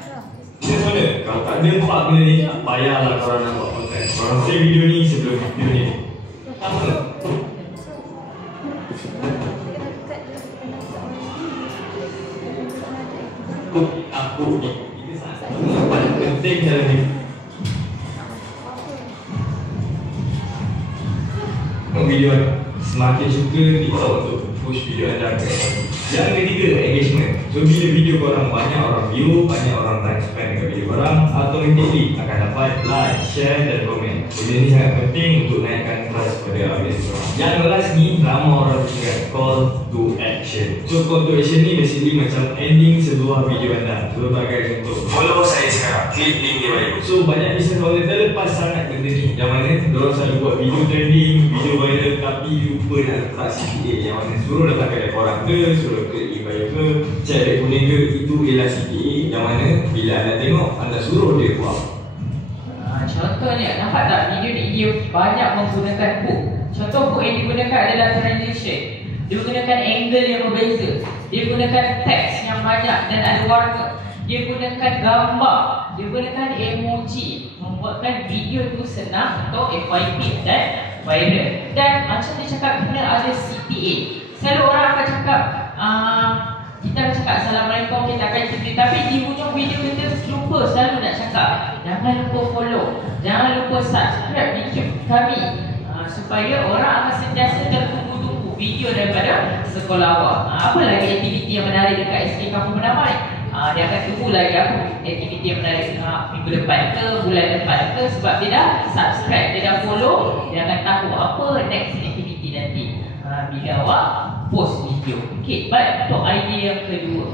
Business owner, kalau tak ada 4 benda ni, tak payahlah korang nak buat konten. Korang play video ni sebelum video ni. Pertama, aku ni. Ini sangat paling penting dalam ni. Video semakin suka TikTok untuk push video anda ke. Yang ketiga, engagement. So bila video korang banyak orang view, banyak orang time spend dengan video korang, automatically akan dapat like, share dan komen. Benda ni sangat penting untuk naikkan trust pada audience korang. Yang last ni, lama orang cakap call to action. So call to action ni basically macam ending sebuah video anda. Sebagai contoh, follow saya sekarang, klik link di bawah. So banyak business owner terlepas sangat benda ni. Yang mana diorang selalu buat video trending, video viral, tapi lupa nak letak CPA. Yang mana suruh letak kedai korang ke, suruh klik link bio ke, cek duit kuning ke, itu ialah CPA. Yang mana bila anda tengok, anda suruh dia buat. Contohnya, nampak tak video ni dia banyak menggunakan hook. Contoh hook yang digunakan adalah transition. Dia gunakan angle yang berbeza. Dia gunakan teks yang banyak dan ada warna. Dia gunakan gambar. Dia gunakan emoji. Membuatkan video itu senang untuk FYP dan viral. Dan macam dia cakap, kena ada CTA. Selalu orang akan cakap, kita akan cakap Assalamualaikum, kita akan cerita. Tapi di hujung video kita lupa selalu nak cakap, jangan lupa follow, jangan lupa subscribe YouTube kami, supaya orang akan sentiasa tertunggu-tunggu video daripada sekolah awak. Apa lagi aktiviti yang menarik dekat SK Kampung Bernamai? Dia akan tunggu lagi apa aktiviti yang menarik minggu depan ke, bulan depan ke. Sebab dia dah subscribe, dia dah follow, dia akan tahu apa next aktiviti nanti bila awak post video. Okey, baik, untuk idea yang kedua.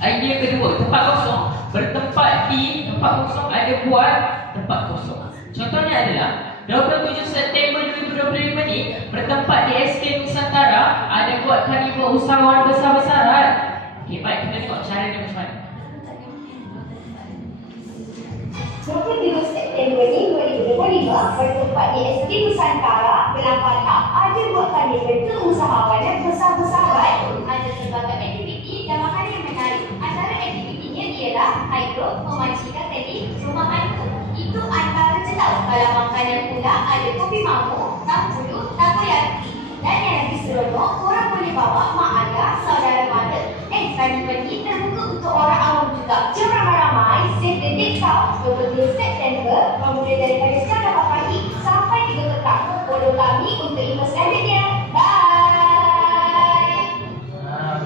Idea kedua, tempat kosong. Bertempat di tempat kosong, ada buat tempat kosong. Contohnya adalah 27 September 2025 ni, bertempat di SK Nusantara, ada buat karnival usahawan besar-besaran. Okey, baik, kita tengok cara dia macam mana. 27 September ni 2025 bertempat di SK Nusantara, Belapatang, ada buat karnival keusahawanan besar-besaran. Ada pelbagai aktiviti dan makanan yang menarik. Antara aktivitinya ialah hydro, memancingkan teknik rumah hantu. Itu antara je tahu. Kalau makanan pula ada kopi mamu, tampulu, takoyaki. Dan yang lebih seronok, korang boleh bawa mak ayah, saudara mara. Karnival ni terbuka untuk orang awam juga. Jom ramai-ramai, save the date tau. 27 September, bermula daripada setengah 8 pagi sampai 3 petang. Follow kami untuk info selanjutnya. Bye!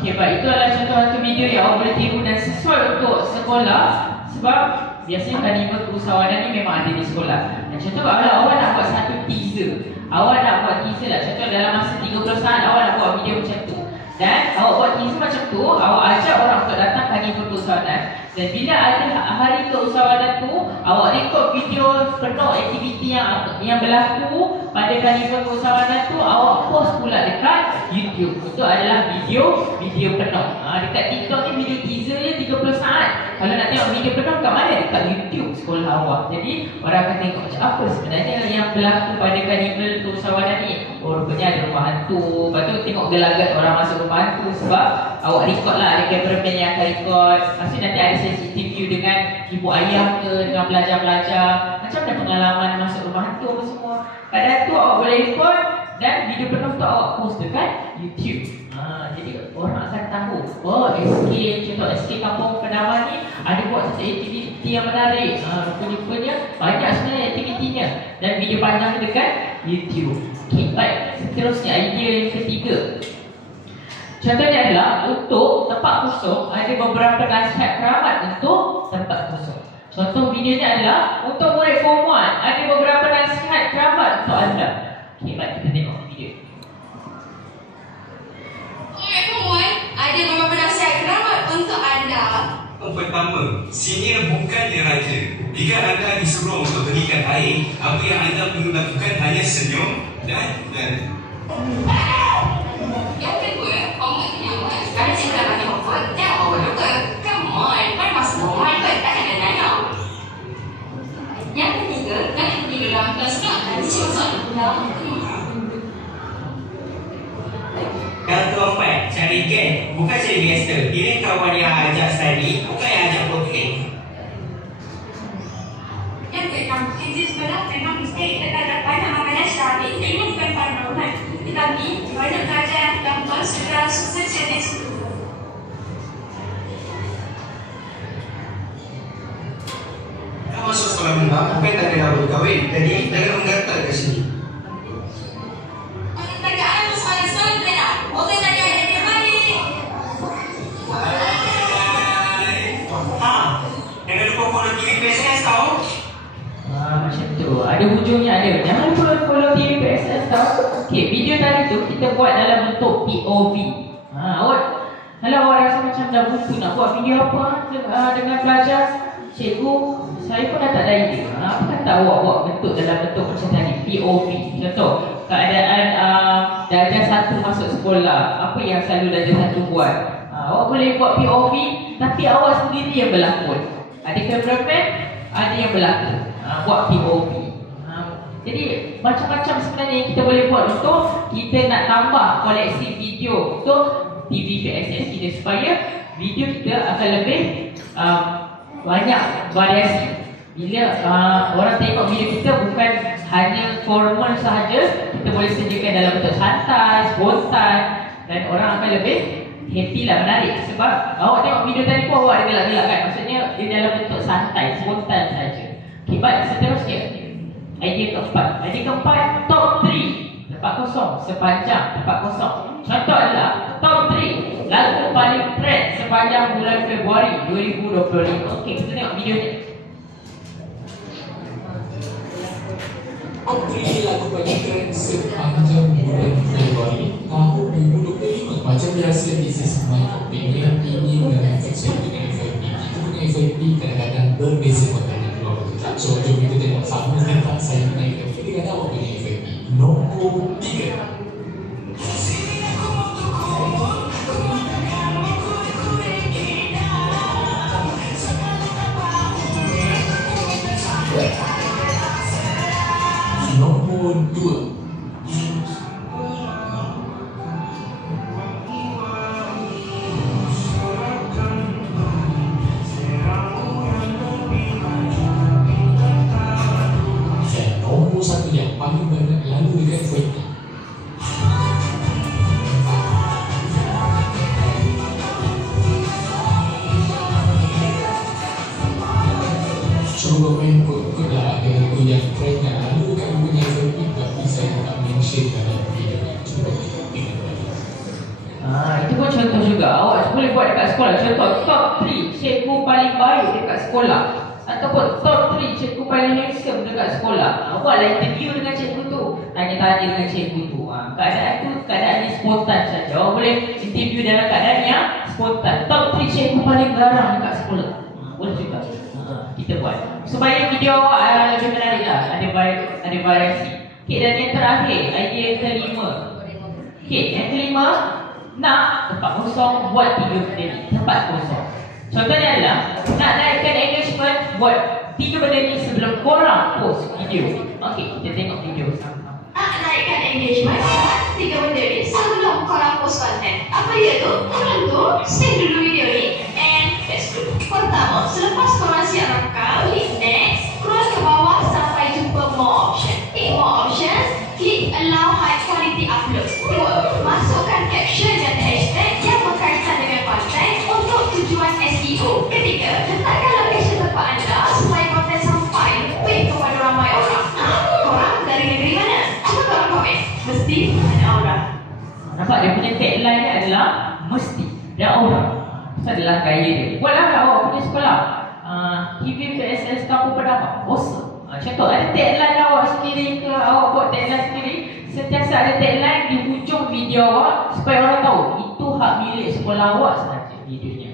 Okey, baik, itu adalah contoh satu video yang awak boleh tiru dan sesuai untuk sekolah. Sebab biasanya karnival keusahawanan ni memang ada di sekolah. Dan contoh kalau awak nak buat satu teaser, awak nak buat teaser lah, contoh dalam masa 30 saat awak nak buat video macam tu. Dan awak buat teaser macam tu, awak ajak orang untuk datang karnival keusahawanan. Dan bila ada hari keusahawanan tu, awak rekod video penuh aktiviti yang berlaku pada karnival keusahawanan tu, awak post pula dekat YouTube. Itu adalah video penuh. Dekat TikTok ni video teaser je 30 saat. Kalau nak tengok video penuh kat mana? Dekat YouTube sekolah awak. Jadi orang akan tengok macam apa sebenarnya yang berlaku pada karnival keusahawanan ni. Oh, rupanya ada rumah hantu. Lepas tu tengok gelagat orang masuk rumah hantu. Sebab awak record lah, ada cameraman yang akan record. Lepas tu nanti ada sensitive view dengan ibu ayah ke, dengan pelajar-pelajar. Macam mana pengalaman masuk rumah hantu apa semua. Pada tu awak boleh record dan video penuh tu awak post dekat YouTube. Jadi orang akan tahu, oh SK, contoh SK Kampung Bernamai ni ada buat satu aktiviti yang menarik. Rupanya banyak sebenarnya aktivitinya. Dan video panjang dekat YouTube. Okay, baik. Seterusnya idea yang ketiga. Contohnya adalah untuk tempat kosong, ada beberapa nasihat keramat untuk tempat kosong. Contoh videonya adalah untuk murid form 1, ada beberapa nasihat keramat untuk anda. Okay, baik, kita tengok video. Murid form 1, ada beberapa nasihat keramat untuk anda. Yang pertama, senior bukannya raja. Jika anda disuruh untuk berikan air, apa yang anda perlu lakukan hanya senyum dan Yang kedua, omat nyaman. Sekarang cikgu dah bagi homework, jangan bawa luka. Come on, kan masa normal ke? Tak ada nanya. Yang ketiga, jangan pergi dalam kelas nak. Nanti cikgu soal dalam Jadi kan, bukan jadi biasa. Ini kawan yang ajak study, bukan yang ajak working. Yang kedua, kerja sekolah memang mesti kita dapat banyak makanan syari. Ini bukan paranormal. Tetapi banyak pelajar gambar secara susah jenis. Kamu masuk sekolah bunga, bukan tak ada apa kahwin. Jadi jangan menggatal ke sini. Jangan lupa follow TV PSS tau. Macam tu. Ada hujungnya ada. Jangan lupa follow TV PSS tau. Okey, video tadi tu kita buat dalam bentuk POV. Awak kalau awak rasa macam dah buntu nak buat video apa dengan pelajar, cikgu, saya pun dah tak ada idea. Apa kata awak buat bentuk dalam bentuk macam tadi, POV. Contoh, keadaan darjah 1 masuk sekolah, apa yang selalu darjah 1 buat. Awak boleh buat POV, tapi awak sendiri yang berlakon. Ada cameraman, ada yang berlakon. Buat POV. Jadi macam-macam sebenarnya yang kita boleh buat untuk kita nak tambah koleksi video untuk TV PSS kita supaya video kita akan lebih banyak variasi. Bila orang tengok video kita bukan hanya formal sahaja, kita boleh sediakan dalam bentuk santai, spontan, dan orang akan lebih happy lah, menarik. Sebab awak tengok video tadi pun awak ada gelak-gelak kan. Maksudnya dia dalam bentuk santai, spontan saja. Okay, baik, seterusnya idea keempat. Idea keempat, top 3 tempat kosong sepanjang tempat kosong. Contoh adalah top 3 lagu paling trend sepanjang bulan Februari 2025. Okey, kita tengok video ni. Top 3 lagu paling trend sepanjang bulan Februari tahun 2025. Macam biasa, this is my opinion. Ini dengan fiction dengan FYP. Kita punya FYP kadang-kadang berbeza kontennya. So, jom kita tengok sama ke tak saya punya FYP dengan awak punya FYP. Nombor 3. Nombor 2. Nombor 1 yang paling banyak lalu dekat FYP. Cuba main kot lah ada lagu yang trend yang lalu dekat punya FYP, tapi saya tak mention dalam video ni. Cuba tengok lagi. Itu pun contoh juga. Awak boleh buat dekat sekolah. Contoh top 3 cikgu paling baik dekat sekolah, ataupun top 3 cikgu paling handsome dekat sekolah. Buatlah interview dengan cikgu tu, tanya-tanya dengan cikgu tu. Keadaan tu keadaan yang spontan saja. Awak boleh interview dalam keadaan yang spontan. Top 3 cikgu paling garang dekat sekolah. Boleh juga. Kita buat supaya video awak lebih menarik lah. Ada variasi. Okay, dan yang terakhir, idea yang kelima. Okay, yang kelima, nak tempat kosong buat 3 benda ni. Tempat kosong. Contohnya adalah nak naikkan engagement, buat 3 benda ni sebelum korang post video. Okey, kita tengok video sama-sama. Nak naikkan engagement, 3 benda ni sebelum korang post konten. Apa dia tu? Tentu, save dulu video ni and let's go. Pertama, selepas korang siap rakam, klik next, scroll ke bawah sampai jumpa more option. Klik more options, klik allow high quality upload. 2. Masukkan caption dan hashtag yang berkaitan dengan konten untuk tujuan SEO. Ketiga, letakkan location tempat anda supaya konten sampai lebih kepada ramai orang. Korang dari negeri mana? Cuba korang komen. Mesti ada orang. Nampak dia punya tagline ni adalah mesti dan orang. Itu adalah gaya dia. Buatlah awak punya sekolah. TV PSS Kampung Perdamaian. Awesome. Contoh, ada tagline awak sendiri ke, awak buat tagline sendiri. Sentiasa ada tagline di hujung video awak supaya orang tahu itu hak milik sekolah awak sahaja videonya.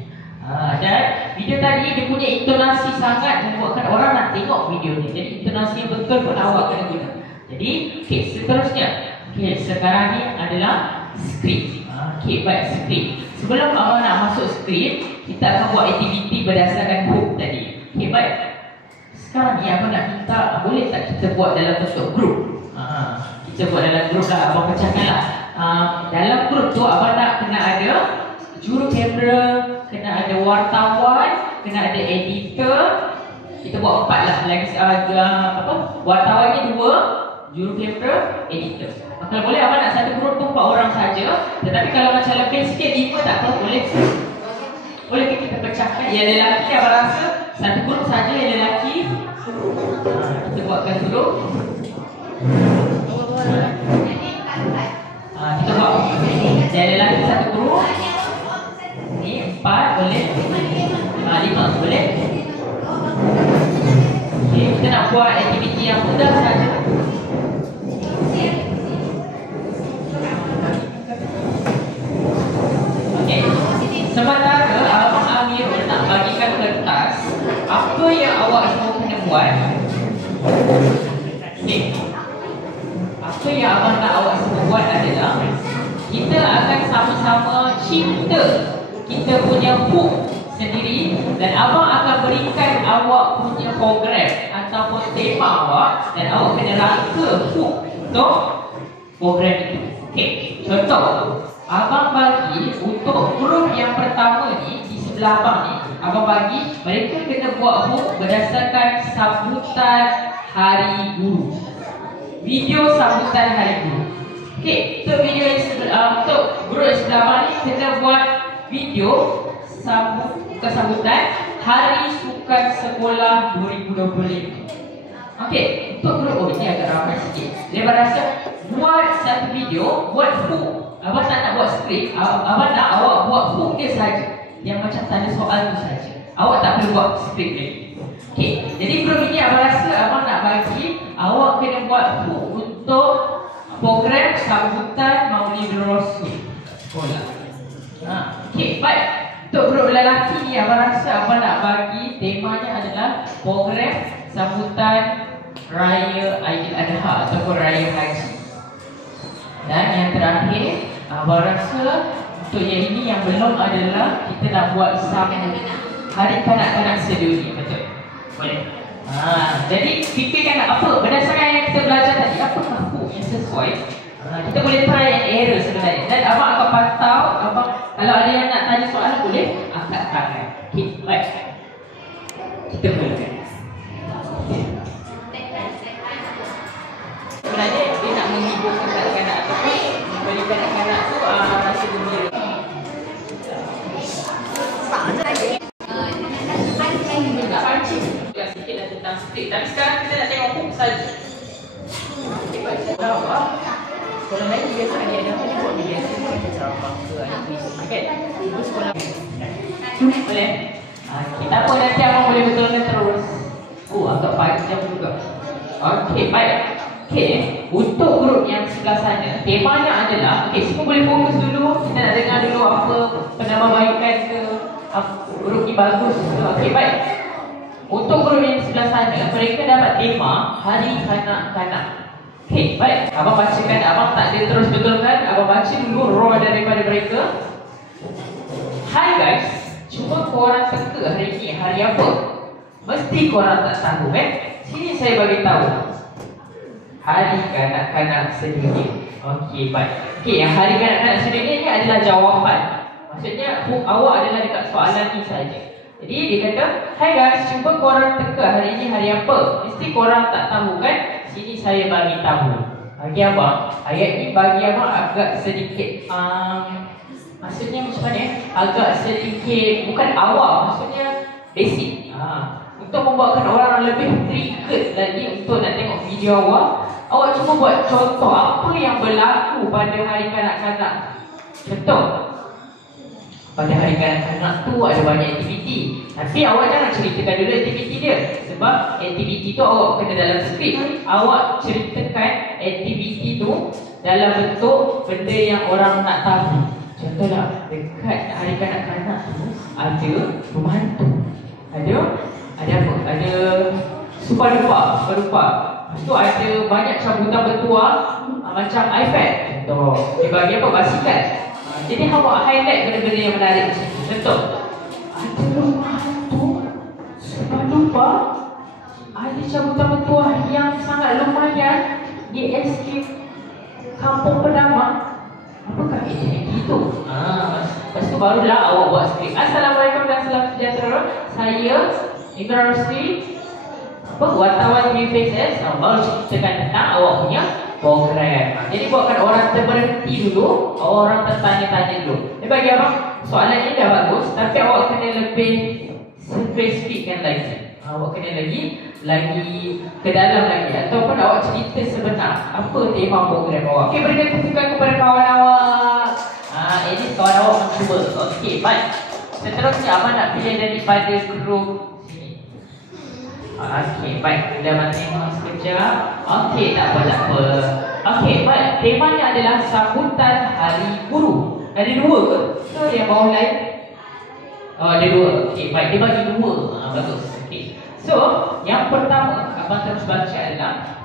Dan video tadi dia punya intonasi sangat membuatkan orang nak tengok video ni. Jadi intonasi yang betul pun awak kena guna. Jadi, okey, seterusnya. Okey, sekarang ni adalah skrip. Okey, baik, skrip. Sebelum awak nak masuk skrip, kita akan buat aktiviti berdasarkan hook tadi. Okey, baik. Sekarang ni abang nak minta, boleh tak kita buat dalam bentuk grup? Kita buat dalam grup lah, abang pecahkan lah. Dalam grup tu abang nak kena ada juru kamera, kena ada wartawan, kena ada editor. Kita buat 4 lah. Wartawannya 2, juru kamera, editor. Kalau boleh abang nak satu group tu 4 orang saja. Tetapi kalau macam lebih sikit 5 tak tahu boleh. Boleh kita pecahkan. Yang lelaki abang rasa satu group saja yang lelaki. Kita buatkan dulu. Kita buat yang lelaki satu group. Ni 4 boleh. 5 boleh. Okay, kita nak buat aktiviti yang mudah saja. Okay. Sementara Abang Amir nak bagikan kertas, apa yang awak semua kena buat? Okay. Apa yang abang nak awak semua buat adalah kita akan sama-sama cipta kita punya hook sendiri dan abang akan berikan awak punya program ataupun tema awak dan awak kena rangka hook untuk program itu. Okey, contoh abang bagi untuk grup yang pertama ni di sebelah abang ni, abang bagi mereka kena buat hook berdasarkan sambutan Hari Guru. Video sambutan Hari Guru. Okey, untuk video yang untuk grup yang sebelah abang ni kena buat video kesambutan Hari Sukan Sekolah 2025. Okey, untuk grup ini agak ramai sikit. Dia berasa buat satu video, buat hook. Abang tak nak buat skrip, abang nak awak buat hook dia saja. Yang macam tanda soal tu saja. Awak tak perlu buat skrip lagi. Okey, jadi grup ini abang rasa abang nak bagi awak kena buat hook untuk program sambutan Maulid Rasul sekolah. Okey, baik. Untuk grup lelaki ni abang rasa abang nak bagi temanya adalah program sambutan Raya Aidiladha ataupun Raya Haji. Dan yang terakhir, abang rasa untuk yang ini yang belum adalah kita nak buat sambut Hari Kanak-Kanak Sedunia. Betul? Boleh? Jadi fikirkan apa? Berdasarkan yang kita belajar tadi, apakah hook yang sesuai? Kita boleh try and error sebenarnya. Dan abang akan pantau, abang kalau ada yang nak tanya soalan boleh angkat tangan. Okay, baik. Kita mulakan. Sebenarnya dia nak menghiburkan kanak-kanak ataupun memberi kanak-kanak tu rasa gembira. Tak pancing. Sikit dah tentang skrip. Tapi sekarang kita nak tengok hook saja. Okay, baik. Saya tahu sekolah lain biasa ada buat media macam ceramah ke ada kuis. Okey. Itu sekolah. Boleh? Kita apa nanti abang boleh betulkan terus. Agak panjang juga. Okey, baik. Okey, untuk grup yang sebelah sana, temanya adalah, okey, semua boleh fokus dulu. Kita nak dengar dulu apa penambahbaikan ke grup ni bagus. Okey, baik. Untuk grup yang sebelah sana, mereka dapat tema Hari Kanak-Kanak. Okey, baik. Abang bacakan, abang tak ada terus betulkan. Abang baca dulu raw daripada mereka. Hai guys, cuba korang teka hari ni hari apa? Mesti korang tak tahu Sini saya bagi tahu. Hari Kanak-Kanak Sedunia. Okey, baik. Okey, yang Hari Kanak-Kanak Sedunia ni adalah jawapan. Maksudnya hook awak adalah dekat soalan ni saja. Jadi dia kata, hai guys, cuba korang teka hari ni hari apa? Mesti korang tak tahu kan? Sini saya bagi tahu. Bagi abang, ayat ni bagi abang agak sedikit maksudnya macam mana? Agak sedikit bukan awam, maksudnya basic. Untuk membuatkan orang lebih triggered lagi untuk nak tengok video awak cuba buat contoh apa yang berlaku pada Hari Kanak-Kanak. Contoh, pada Hari Kanak-Kanak tu ada banyak aktiviti. Tapi awak jangan ceritakan dulu aktiviti dia. Sebab aktiviti tu awak kena dalam skrip. Awak ceritakan aktiviti tu dalam bentuk benda yang orang nak tahu. Contohlah, dekat Hari Kanak-Kanak tu ada rumah hantu. Ada apa? Ada super-dupa. Lepas tu ada banyak cabutan bertuah macam iPad. Contoh, dia bagi apa? Basikal. Jadi awak highlight benda-benda yang menarik macam tu. Contoh, ada rumah hantu, super-dupa, ada cabutan bertuah yang sangat lumayan di escape Kampung Perdama. Apakah aktiviti itu? Lepas tu So barulah awak buat skrip. Assalamualaikum dan salam sejahtera. Saya Indra Rusli, wartawan BPSS. Baru ceritakan tentang awak punya program. Jadi buatkan orang terberhenti dulu, orang tertanya-tanya dulu. Bagi abang, soalan ini dah bagus, tapi awak kena lebih spesifikkan lagi. Awak kena lagi ke dalam lagi, ataupun awak cerita sebenar apa tema program awak. Okey, berikan tepukan kepada kawan awak. Ini kawan awak mencuba. Okey, baik. Seterusnya abang nak pilih daripada grup sini. Okey, baik. Kita abang tengok sekejap. Okey, tak apa. Okey, baik. Temanya adalah sambutan Hari Guru. Ada dua ke? So, yang bawah lain? Oh, ada dua. Okey, baik. Dia bagi dua. Bagus. Okey. So, yang pertama abang terus baca adalah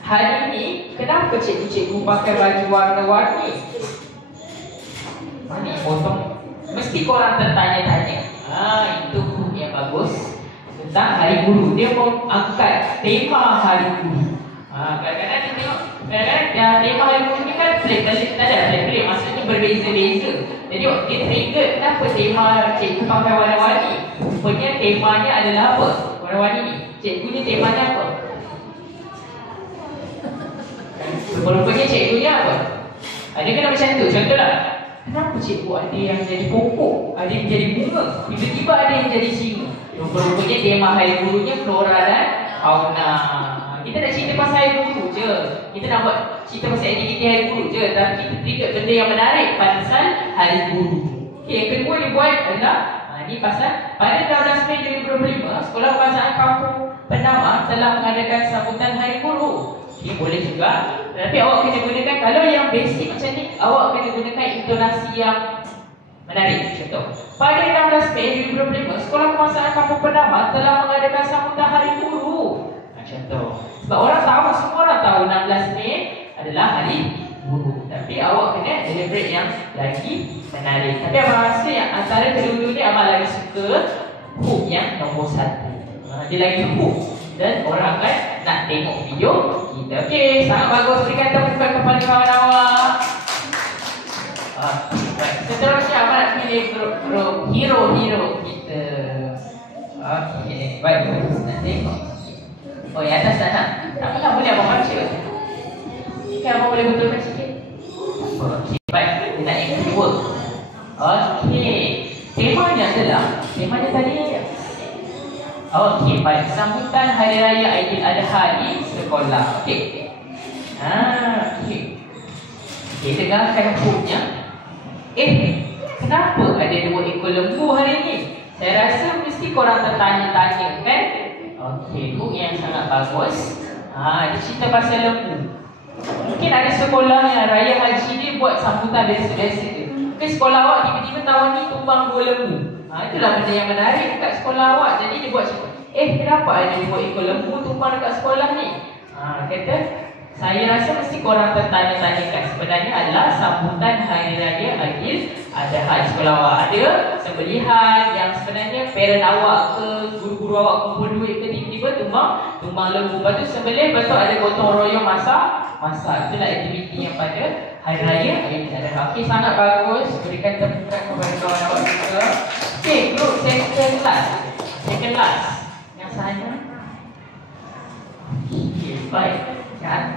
hari ini kenapa cikgu-cikgu pakai baju warna-warni? Ni potong. Mesti korang tertanya-tanya. Itu yang bagus tentang Hari Guru. Dia mau angkat tema Hari Guru. Kadang-kadang dia tengok, kadang-kadang tema Hari Guru ni kan pelik-pelik, tak ada pelik-pelik, maksudnya berbeza-beza. Jadi dia trigger kenapa tema cikgu pakai warna-warni. Rupanya temanya adalah apa? Warna-warni ni. Cikgu ni temanya apa? Rupanya cikgunya apa? Dia kena macam tu. Contohlah, kenapa cikgu ada yang jadi pokok, ada yang jadi bunga, tiba-tiba ada yang jadi singa. Rupanya tema Hari Gurunya flora dan fauna. Kita nak cerita pasal Hari Guru je. Kita nak buat cerita pasal aktiviti Hari Guru je, tapi kita trigger benda yang menarik pasal Hari Guru. Okey, yang kedua dia buat adalah ni pasal pada 16 Mei 2025, Sekolah Bahasa Kampung Penama telah mengadakan sambutan Hari Guru. Okey, boleh juga. Tapi awak kena gunakan, kalau yang basic macam ni, awak kena gunakan intonasi yang menarik. Contoh, pada 16 Mei 2025, Sekolah Bahasa Kampung Penama telah mengadakan sambutan Hari Guru. Contoh, sebab orang tahu, semua orang tahu 16 Mei adalah Hari Guru. Tapi awak kena deliberate yang lagi menarik. Tapi abang rasa yang antara kedua-dua ni abang lagi suka hook yang nombor 1. Dia lagi hook dan orang akan nak tengok video kita. Okey, sangat bagus. Berikan tepukan kepada kawan awak. Baik, seterusnya abang nak pilih grup hero-hero kita. Okey, baik. Nak tengok. Oh, yang atas sana. Tak apalah, boleh abang baca. Jika abang boleh betulkan sikit. Okey, baik. Dia nak yang kedua. Okey. Temanya tadi. Okey, baik. Sambutan Hari Raya Aidiladha di sekolah. Okey. Okey. Okey, dengarkan hooknya. Kenapa ada 2 ekor lembu hari ni? Saya rasa mesti korang tertanya-tanya, kan? Okey, hook yang sangat bagus. Dia cerita pasal lembu. Mungkin ada sekolah yang Raya Haji ni buat sambutan biasa-biasa je. Mungkin sekolah awak tiba-tiba tahun ni tumbang 2 lembu. Itulah benda yang menarik dekat sekolah awak. Jadi dia buat cerita, kenapa ada 2 ekor lembu tumbang dekat sekolah ni? Kata, saya rasa mesti korang tertanya-tanyakan. Sebenarnya adalah sambutan Hari Raya Aidiladha di sekolah awak. Ada sembelihan yang sebenarnya parent awak ke guru-guru awak kumpul duit ke tiba-tiba tumbang lembu. Lepas tu sembelih, lepas tu ada gotong royong masak. Itulah aktiviti yang pada Hari Raya Aidiladha. Okey, sangat bagus. Berikan tepukan kepada kawan awak juga. Okey, group second last. Yang sana. Okey, baik.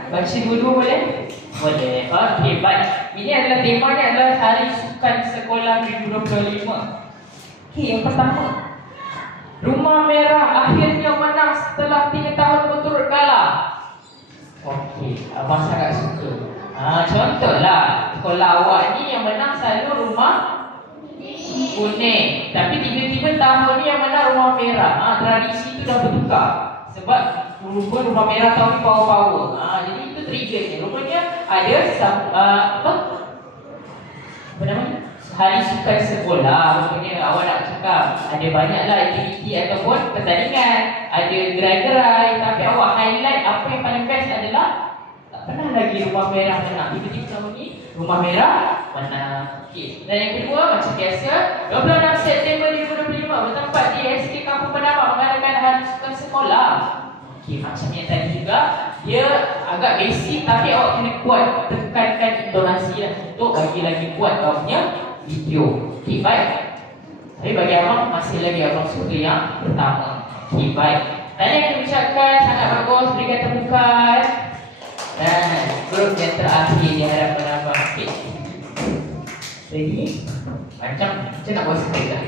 Baca dulu boleh? Boleh. Okey, baik. Ini adalah temanya adalah Hari Sukan Sekolah 2025. Okey, yang pertama. Rumah Merah akhirnya menang setelah 3 tahun berturut kalah. Okey, abang sangat suka. Contohlah, sekolah awak ni yang menang selalu Rumah Kuning. Tapi tiba-tiba tahun ni yang menang Rumah Merah. Tradisi tu dah bertukar. Sebab Rumah Merah tahun ni power-power. Jadi itu triggernya. Rupanya ada apa namanya? Hari Sukan Sekolah. Rupanya awak nak cakap ada banyaklah aktiviti ataupun pertandingan, ada gerai-gerai, tapi awak highlight apa yang paling best adalah tak pernah lagi Rumah Merah menang. Tiba-tiba tahun ni Rumah Merah menang. Okay. Dan yang kedua, macam biasa, 26 September 2025 bertempat di SK Kampung Penama mengadakan Hari Sukan Sekolah. Okey, macam yang tadi juga, dia agak basic tapi awak kena kuat, tekankan intonasi lah untuk bagi lagi kuat kau punya video. Okey, baik. Tapi bagi abang, masih lagi abang suka yang pertama. Okey, baik. Tadi yang kita ucapkan sangat bagus, berikan tepukan. Dan grup yang terakhir di hadapan abang. Okey. Ready? Macam nak buat sikit dah.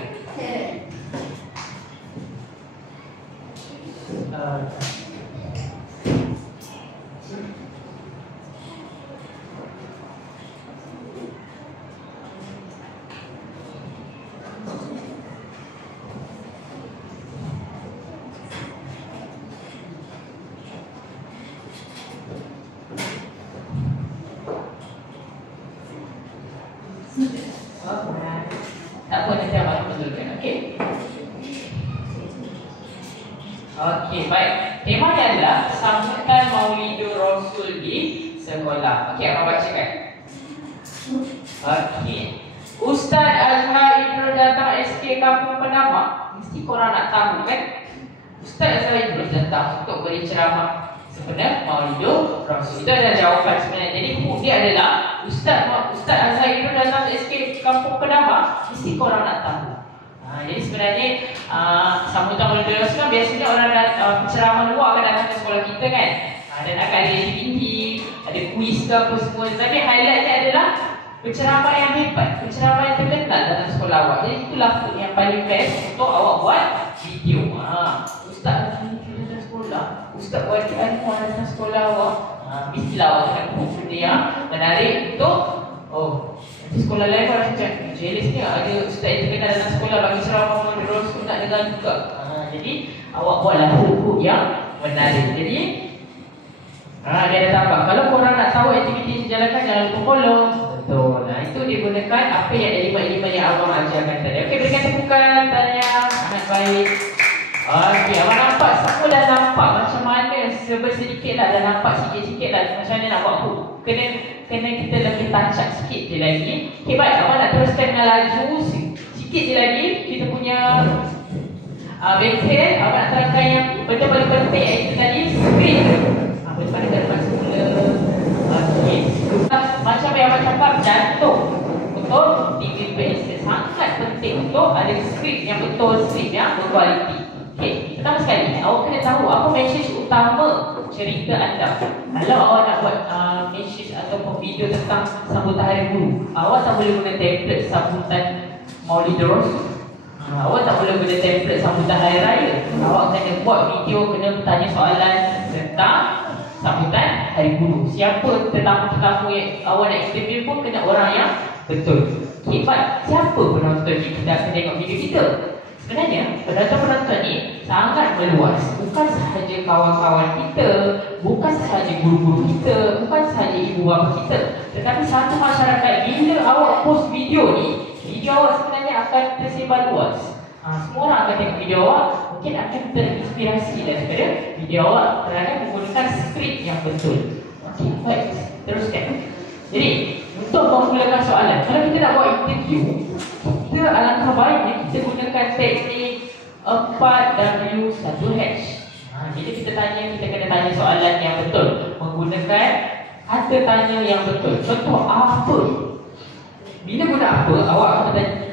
Tak apa, nanti abang betulkan. Okey. Okey, baik. Temanya adalah sambutan Maulidur Rasul di sekolah. Okey, abang bacakan. Okey. Ustaz Azhar Idrus datang SK Kampung Penama. Mesti korang nak tahu kan? Ustaz Azhar Idrus datang untuk beri ceramah sebenarnya Maulidur Rasul. Itu adalah jawapan sebenarnya. Jadi dia adalah Ustaz Azhar Idrus datang SK Kampung Penama. Mesti korang nak tahu. Jadi sebenarnya sambutan Maulidur Rasul kan biasanya orang penceramah luar akan datang ke sekolah kita kan. Dan akan ada aktiviti, ada kuis ke apa semua. Tapi highlightnya adalah penceramah yang hebat, penceramah yang terkenal dalam sekolah awak. Jadi itulah yang paling best untuk awak buat video. Ustaz dalam sekolah, Ustaz buat dalam sekolah awak. Mestilah awak kena buat benda yang menarik untuk nanti sekolah lain orang cakap jealous ni ada ustaz yang terkenal dalam sekolah bagi ceramah Maulidur Rasul nak dengar juga. Jadi awak buatlah hook yang menarik. Jadi dia ada tambah, kalau korang nak tahu aktiviti yang dijalankan jangan lupa follow. Betul. Itu digunakan apa yang elemen-elemen yang abang ajarkan tadi. Okey, berikan tepukan tanya. Sangat baik. Okey, abang nampak, semua dah nampak macam mana sedikit lah, dah nampak sikit-sikit lah macam mana nak buat hook. Kena kita lebih touch up sikit je lagi. Okey, baik, abang nak teruskan dengan laju sikit je lagi. Kita punya backend, abang nak terangkan yang benda paling penting iaitu tadi screen. Pada depan semula. Okey. Macam yang abang cakap, jantung untuk degree PhD sangat penting untuk ada skrip yang betul, skrip yang berkualiti. Okey, pertama sekali awak kena tahu apa mesej utama cerita anda. Kalau awak nak buat mesej ataupun video tentang sambutan Hari Guru, awak tak boleh guna template sambutan Maulidur Rasul. Awak tak boleh guna template sambutan Hari Raya. Awak kena buat video, kena bertanya soalan tentang sambutan Hari Guru. Siapa tetamu-tetamu yang awak nak interview pun kena orang yang betul. Okay, baik. Siapa penonton ni kita akan tengok video kita? Sebenarnya, penonton-penonton ni sangat meluas. Bukan sahaja kawan-kawan kita, bukan sahaja guru-guru kita, bukan sahaja ibu bapa kita, tetapi satu masyarakat. Bila awak post video ni, video awak sebenarnya akan tersebar luas. Semua orang akan tengok video awak, mungkin akan terinspirasi daripada video awak kerana menggunakan skrip yang betul. Okey, baik. Teruskan. Jadi, untuk memulakan soalan, kalau kita nak buat interview, kita alangkah baiknya kita gunakan teknik 4W1H. Bila kita tanya, kita kena tanya soalan yang betul, menggunakan kata tanya yang betul. Contoh, apa? Bila guna apa, awak akan tanya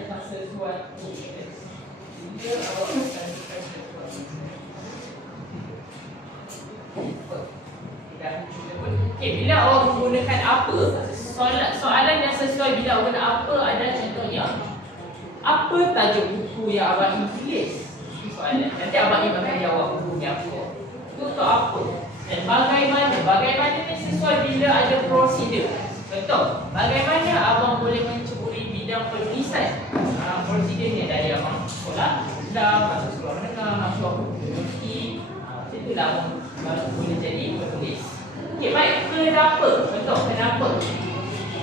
Okay, bila awak menggunakan apa, soalan yang sesuai bila awak guna apa adalah contohnya, apa tajuk buku yang abang tulis? Soalan. Nanti abang ni akan jawab bukunya apa. Itu untuk apa? Dan bagaimana ni sesuai bila ada prosedur. Contoh, bagaimana abang boleh menceburi bidang penulisan? Prosedurnya dari abang sekolah, masuk sekolah menengah, masuk universiti. Itulah abang boleh jadi penulis. Okey, baik. Kenapa? Contoh,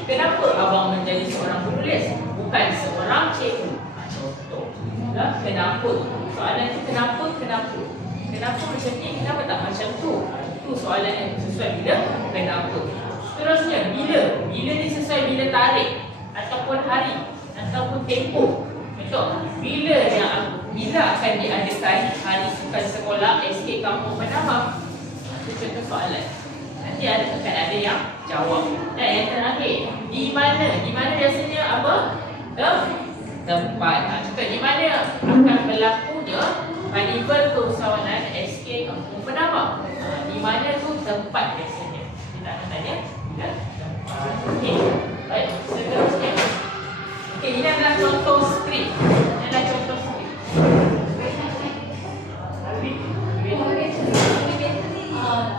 kenapa abang menjadi seorang penulis? Bukan seorang cikgu. Contoh, kenapa? Soalan itu kenapa? Kenapa macam ni? Kenapa tak macam tu? Itu soalan yang sesuai bila kenapa. Seterusnya, bila ni sesuai bila tarikh ataupun hari ataupun tempoh. Contoh, bila akan diadakan hari sukan sekolah SK Kampung Penama? Itu contoh soalan. Nanti akan ada yang jawab. Dan yang terakhir, di mana biasanya apa? tempat. Contoh di mana akan berlakunya karnival keusahawanan SK Kampung Penama. Di mana tu tempat biasanya. Kita nak tanya tempat. Okey. Baik, seterusnya. Okey, ini adalah contoh skrip. Ini adalah contoh skrip.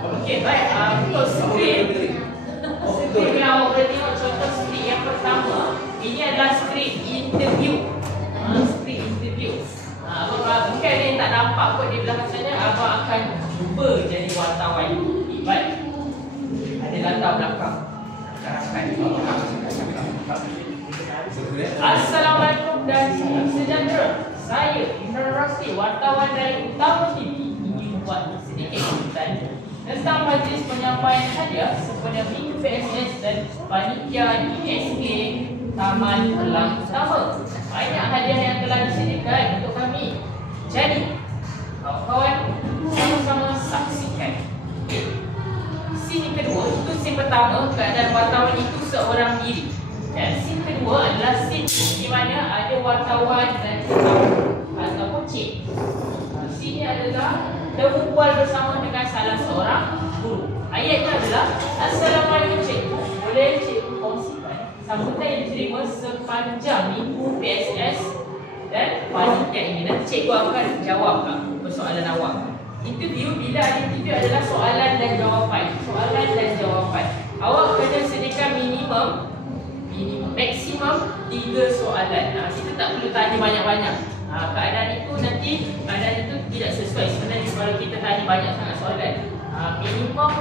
Okey, baik. Untuk skrip yang awak boleh tengok contoh skrip yang pertama. Ini adalah skrip interview. Skrip interview. Mungkin ada yang tak nampak kot di belakang sana. Abang akan cuba jadi wartawan. Baik. Ada latar belakang. Assalamualaikum dan salam sejahtera. Saya Imran Rashid, wartawan dari Utama TV, ingin membuat sedikit kejutan tentang majlis penyampaian hadiah sempena Minggu PSS dan panitia ISK Taman Pelang Utama. Banyak hadiah yang telah disediakan untuk kami. Jadi, kawan-kawan, sama-sama saksikan. Scene kedua, itu scene pertama, keadaan wartawan itu seorang diri. Dan scene kedua adalah scene di mana ada wartawan dan tetamu ataupun cik. Scene adalah berbual bersama dengan salah seorang guru. Ayatnya adalah, Assalamualaikum cikgu, boleh cikgu kongsikan sambutan yang diterima sepanjang minggu PSS dan panitia ini. Dan cikgu akan jawab persoalan awak. Interview, bila ada interview adalah soalan dan jawapan. Soalan dan jawapan. Awak kena sediakan minimum maksimum 3 soalan. Kita tak perlu tanya banyak-banyak. Keadaan itu nanti tidak sesuai sebenarnya kalau kita tanya banyak sangat soalan. Minimum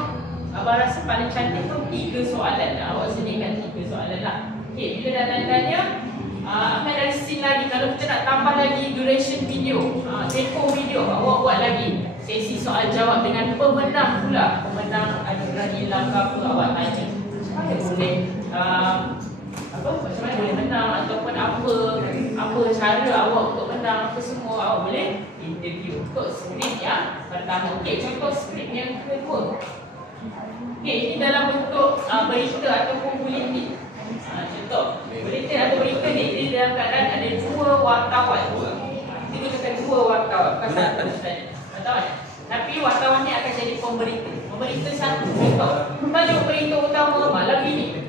abang rasa paling cantik tu 3 soalan. Awak sediakan 3 soalan lah. Okey, bila dah tanya akan ada scene lagi. Kalau kita nak tambah lagi duration video, tempo video, awak buat lagi sesi soal jawab dengan pemenang pula. Pemenang anugerah hilang ke apa awak tanya. Supaya boleh macam mana boleh menang ataupun apa cara awak untuk menang, apa semua awak boleh interview. Untuk skrip yang pertama. Okey, contoh skrip yang kedua. Okey, ini dalam bentuk berita ataupun buletin. Contoh, buletin atau berita ni dalam keadaan ada 2 wartawan. Kita gunakan 2 wartawan. Bukan satu saja. Wartawan. Tapi wartawan ni akan jadi pemberita. Pemberita satu. Contoh, tajuk berita utama malam ini.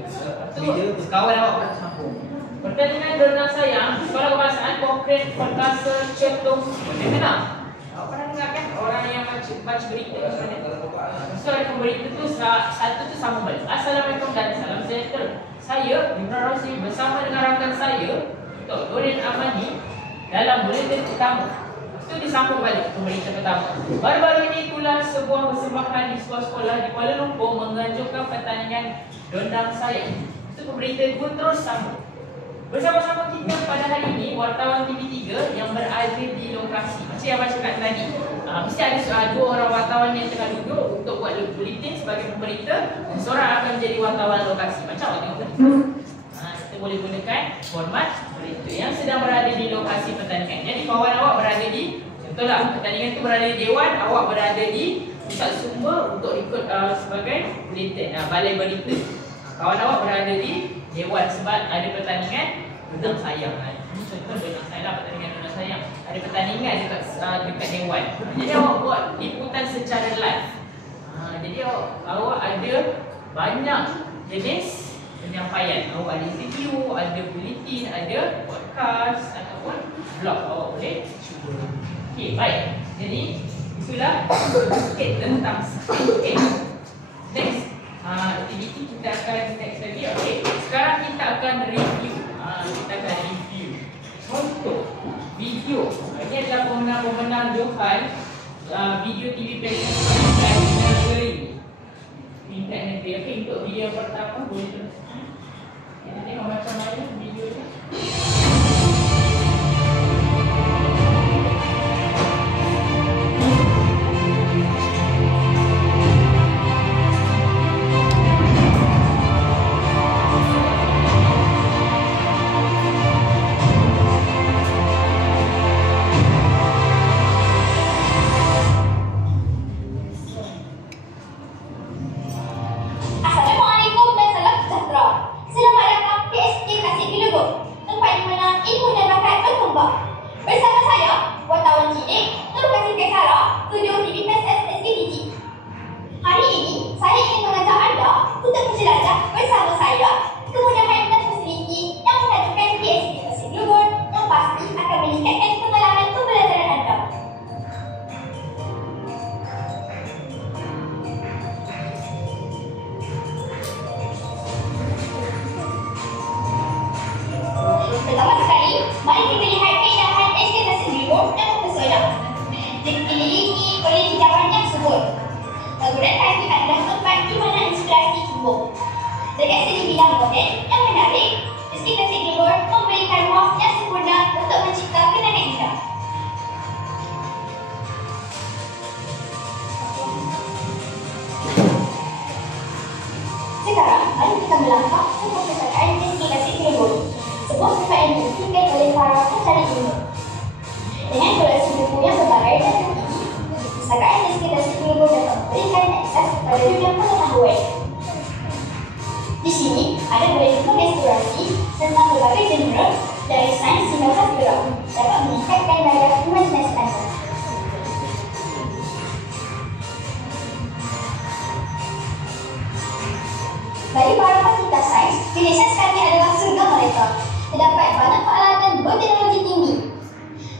Kawan awak akan sambung. Pertandingan berenang sayang sekolah kebangsaan konkret perkasa Cetung Menang. Awak pernah dengar kan orang yang baca berita macam mana? So pemberita tu satu tu sambung balik. Assalamualaikum dan salam sejahtera. Saya Imran Rashid bersama dengan rakan saya Dr. Doreen Amani dalam buletin pertama. Itu disambung balik pemberita pertama. Baru-baru ini itulah sebuah persembahan di sebuah sekolah di Kuala Lumpur menganjurkan pertandingan dondang sayang. Itu pemberita kedua terus sambung. Bersama-sama kita pada hari ini wartawan TV3 yang berada di lokasi. Macam yang saya cakap tadi, mesti ada 2 orang wartawan yang tengah duduk untuk buat buletin sebagai pemberita. Seorang akan menjadi wartawan lokasi. Macam awak tengok tadi. Kita boleh gunakan format berita yang sedang berada di lokasi pertandingan. Jadi kawan awak berada di, contohlah pertandingan itu berada di Dewan, awak berada di pusat sumber untuk ikut sebagai buletin, balai berita. Kawan awak berada di Dewan sebab ada pertandingan dondang sayang. Ini contoh dondang sayang lah, pertandingan dondang sayang. Ada pertandingan dekat Dewan. Jadi awak buat liputan secara live. Jadi awak ada banyak jenis penyampaian. Awak ada interview, ada buletin, ada podcast ataupun blog. Awak boleh cuba. Okey, baik. Jadi itulah sikit tentang skrip. Okay. Next aktiviti kita akan next lagi. Okey, sekarang kita akan review. Contoh video. Ini adalah pemenang-pemenang Johan video TV Passion Impact Negeri. Okey, untuk video pertama boleh teruskan. Kita tengok macam mana video ni. berlomba. Bersama saya, wartawan cilik, Nur Kasih Sarah, Studio TV PSS SKPG. Hari ini, saya ingin mengajak anda untuk menjelajah bersama saya kemudahan dan fasiliti yang menawarkan di SK Pasir Gelubur yang pasti akan meningkatkan pengalaman pembelajaran anda. Pertama sekali, mari kita lihat keindahan SK Pasir Gelubur yang mempesona. Dikelilingi oleh hijauan yang subur. Bangunan kaki adalah tempat di mana inspirasi tumbuh. Dengan segi bidang modern yang menarik, SK Pasir Gelubur memberikan ruang yang sempurna untuk mencipta kenangan indah. Sekarang, mari kita melangkah ke perpustakaan SK Pasir Gelubur, sebuah tempat yang diisikan oleh para pencari ilmu. Dengan koleksi buku yang berbagai dan tinggi, perpustakaan SK Pasir Gelubur dapat memberikan akses kepada dunia pengetahuan. Di sini, ada boleh buku eksplorasi tentang berbagai genre dari sains hingga sastra, dapat meningkatkan daya imajinasi anda. Bagi para pecinta sains, pilihan kami adalah surga mereka. Terdapat banyak peralatan berteknologi tinggi.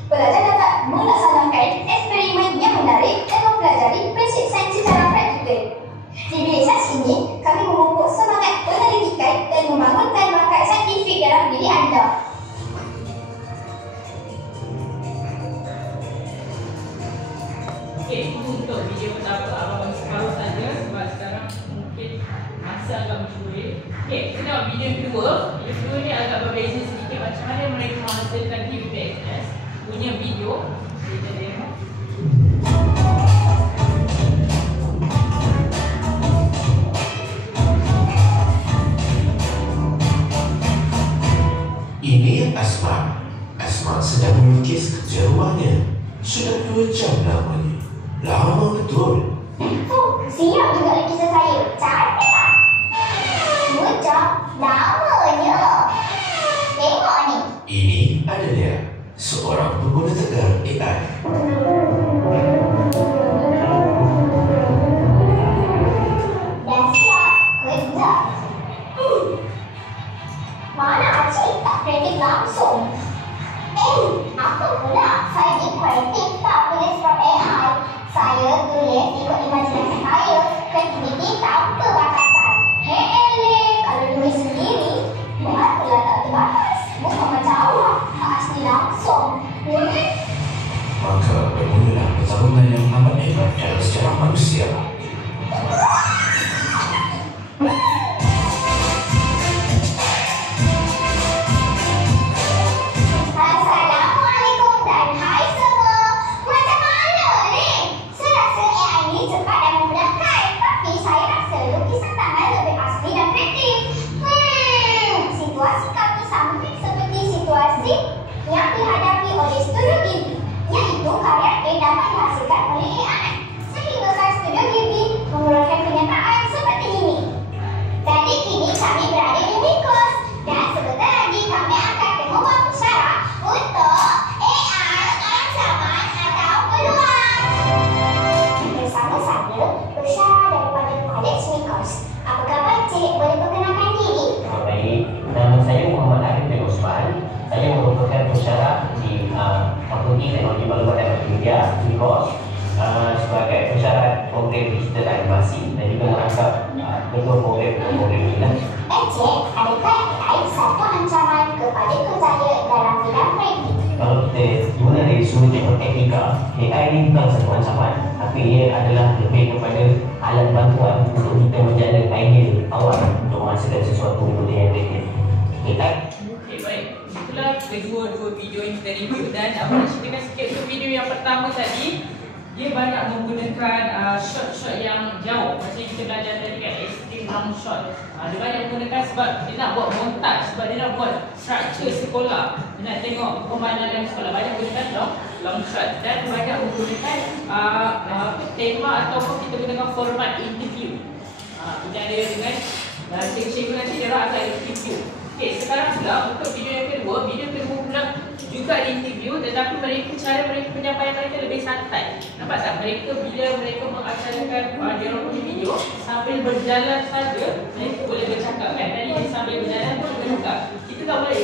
Pelajar dapat melaksanakan eksperimen yang menarik dan mempelajari prinsip sains secara praktikal. Di bilik sains ini, kami memupuk semangat penyelidikan dan membangunkan bakat saintifik dalam diri anda. Okey, itu untuk video pertama abang separuh saja sebab sekarang mungkin masa agak mencuri. Okey, kita tengok video kedua. Video kedua ni agak berbeza sedikit macam mana mereka menghasilkan TV PSS punya video. Kita tengok. Ini Asma. Asma sedang melukis kerja rumahnya. Sudah 2 jam lamanya. Lama betul. Siap juga lukisan saya. Cantik tak? 2 jam? Lamanya. Tengok ni. Ini ada dia, seorang pengguna tegar AI. Dah siap kerja. Mana Acik tak kreatif langsung? Apa pula? Saya ni kreatif tak tulis from AI. Saya tulis ikut imajinasi saya. Kreativiti tanpa batasan. Kalau tulis sendiri, buat pula tak terbatas. Bukan macam awak, tak asli langsung. Maka bermulalah pertarungan yang amat hebat dalam sejarah manusia. Assalamualaikum dan hai semua. Macam mana ni? Saya rasa AI ni cepat dan memudahkan. Tapi saya rasa lukisan tangan lebih asli dan kreatif. Situasi kami sama seperti situasi yang dihadapi oleh Studio Ghibli, iaitu karya yang dapat dihasilkan oleh AI. Sehingga Studio Ghibli mengeluarkan kenyataan seperti ini. Jadi kini kami berada di Mikos dan sebentar lagi kami akan membuat pusara untuk AI ancaman atau peluang. Bersama saya, Pusara daripada College Mikos. Apa khabar Cik? Boleh perkenalkan diri? Baik, nama saya Muhammad Arif bin Osman. Saya merupakan pusara di Fakulti Teknologi Maklumat dan Multimedia Mikos sebagai pusara program digital animasi dan juga merangkap ketua program ini. Cik, adakah AI satu ancaman kepada kerjaya dalam bidang kreatif? Kalau kita guna dari sudut teknika, AI ini bukan satu ancaman, tapi ia adalah lebih kepada alat bantuan untuk kita menjana idea awal untuk menghasilkan sesuatu benda yang kreatif. Okey, baik. Itulah kedua video yang kita review dan abang nak ceritakan sikit untuk video yang pertama tadi. Dia banyak menggunakan shot-shot yang jauh. Macam kita belajar tadi kan, extreme long shot. Dia banyak menggunakan sebab dia nak buat montage, sebab dia nak buat structure sekolah. Dia nak tengok pemandangan sekolah. Banyak menggunakan long shot dan banyak menggunakan tema ataupun kita gunakan format interview. Kita ada dengan cikgu-cikgu nanti dia akan interview. Okey, sekarang pula untuk video yang kedua pula juga diinterview tetapi cara mereka penyampaian mereka lebih santai. Nampak tak? Mereka bila mereka mengacarakan dialog di video sambil berjalan saja mereka boleh bercakap kan. Dan ini sambil berjalan pun boleh bercakap. Kita tak boleh.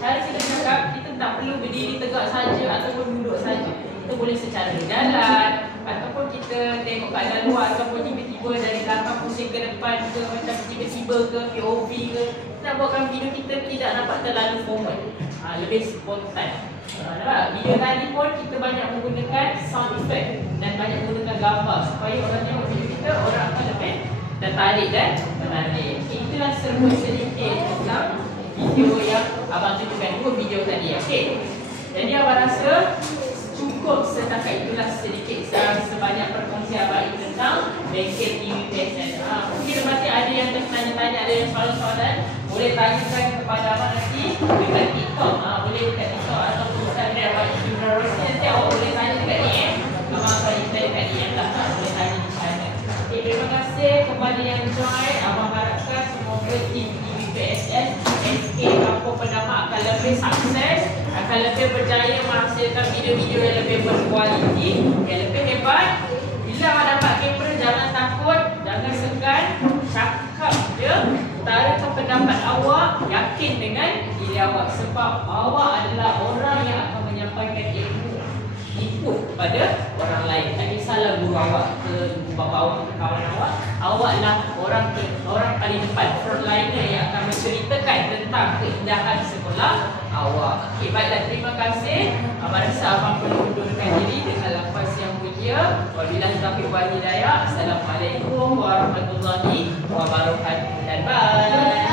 Cara kita cakap kita tak perlu berdiri tegak saja ataupun duduk saja. Kita boleh secara berjalan ataupun kita tengok kat luar ataupun tiba-tiba dari belakang pusing ke depan ke macam tiba-tiba ke POV ke. Kita buatkan video kita tidak nampak terlalu formal. Lebih spontan. Nampak? Video tadi pun kita banyak menggunakan sound effect dan banyak menggunakan gambar supaya orang tengok video kita, orang akan lebih tertarik dan menarik. Itulah serba sedikit tentang video yang abang tunjukkan, 2 video tadi. Okey. Jadi abang rasa cukup setakat itulah sedikit sebanyak perkongsian abang tentang bengkel TV PSN. Mungkin masih ada yang tanya-tanya, ada yang soalan-soalan, boleh tanyakan kepada abang nanti dekat TikTok. Boleh dekat TikTok ataupun Instagram abang Ibrahim Rossi. Nanti awak boleh tanya dekat DM. Abang akan reply dekat DM lah. Boleh tanya di sana. Okay, terima kasih kepada yang join. Abang harapkan semoga tim TV PSN SK Kampung Perdamai akan lebih sukses, akan lebih berjaya menghasilkan video-video yang lebih berkualiti, yang lebih hebat. Bila awak dapat kamera, jangan takut, jangan segan, cakap je, utarakan pendapat awak, yakin dengan diri awak sebab awak adalah orang yang akan menyampaikan ilmu input pada orang lain. Tak kisahlah guru awak ke ibu bapa awak ke kawan awaklah orang paling depan, frontliner yang akan menceritakan tentang keindahan sekolah awak. Okey, baiklah, terima kasih. Abang rasa abang perlu undurkan diri dengan lafaz yang mulia. Wabillahi taufiq wal hidayah. Assalamualaikum warahmatullahi wabarakatuh dan bye.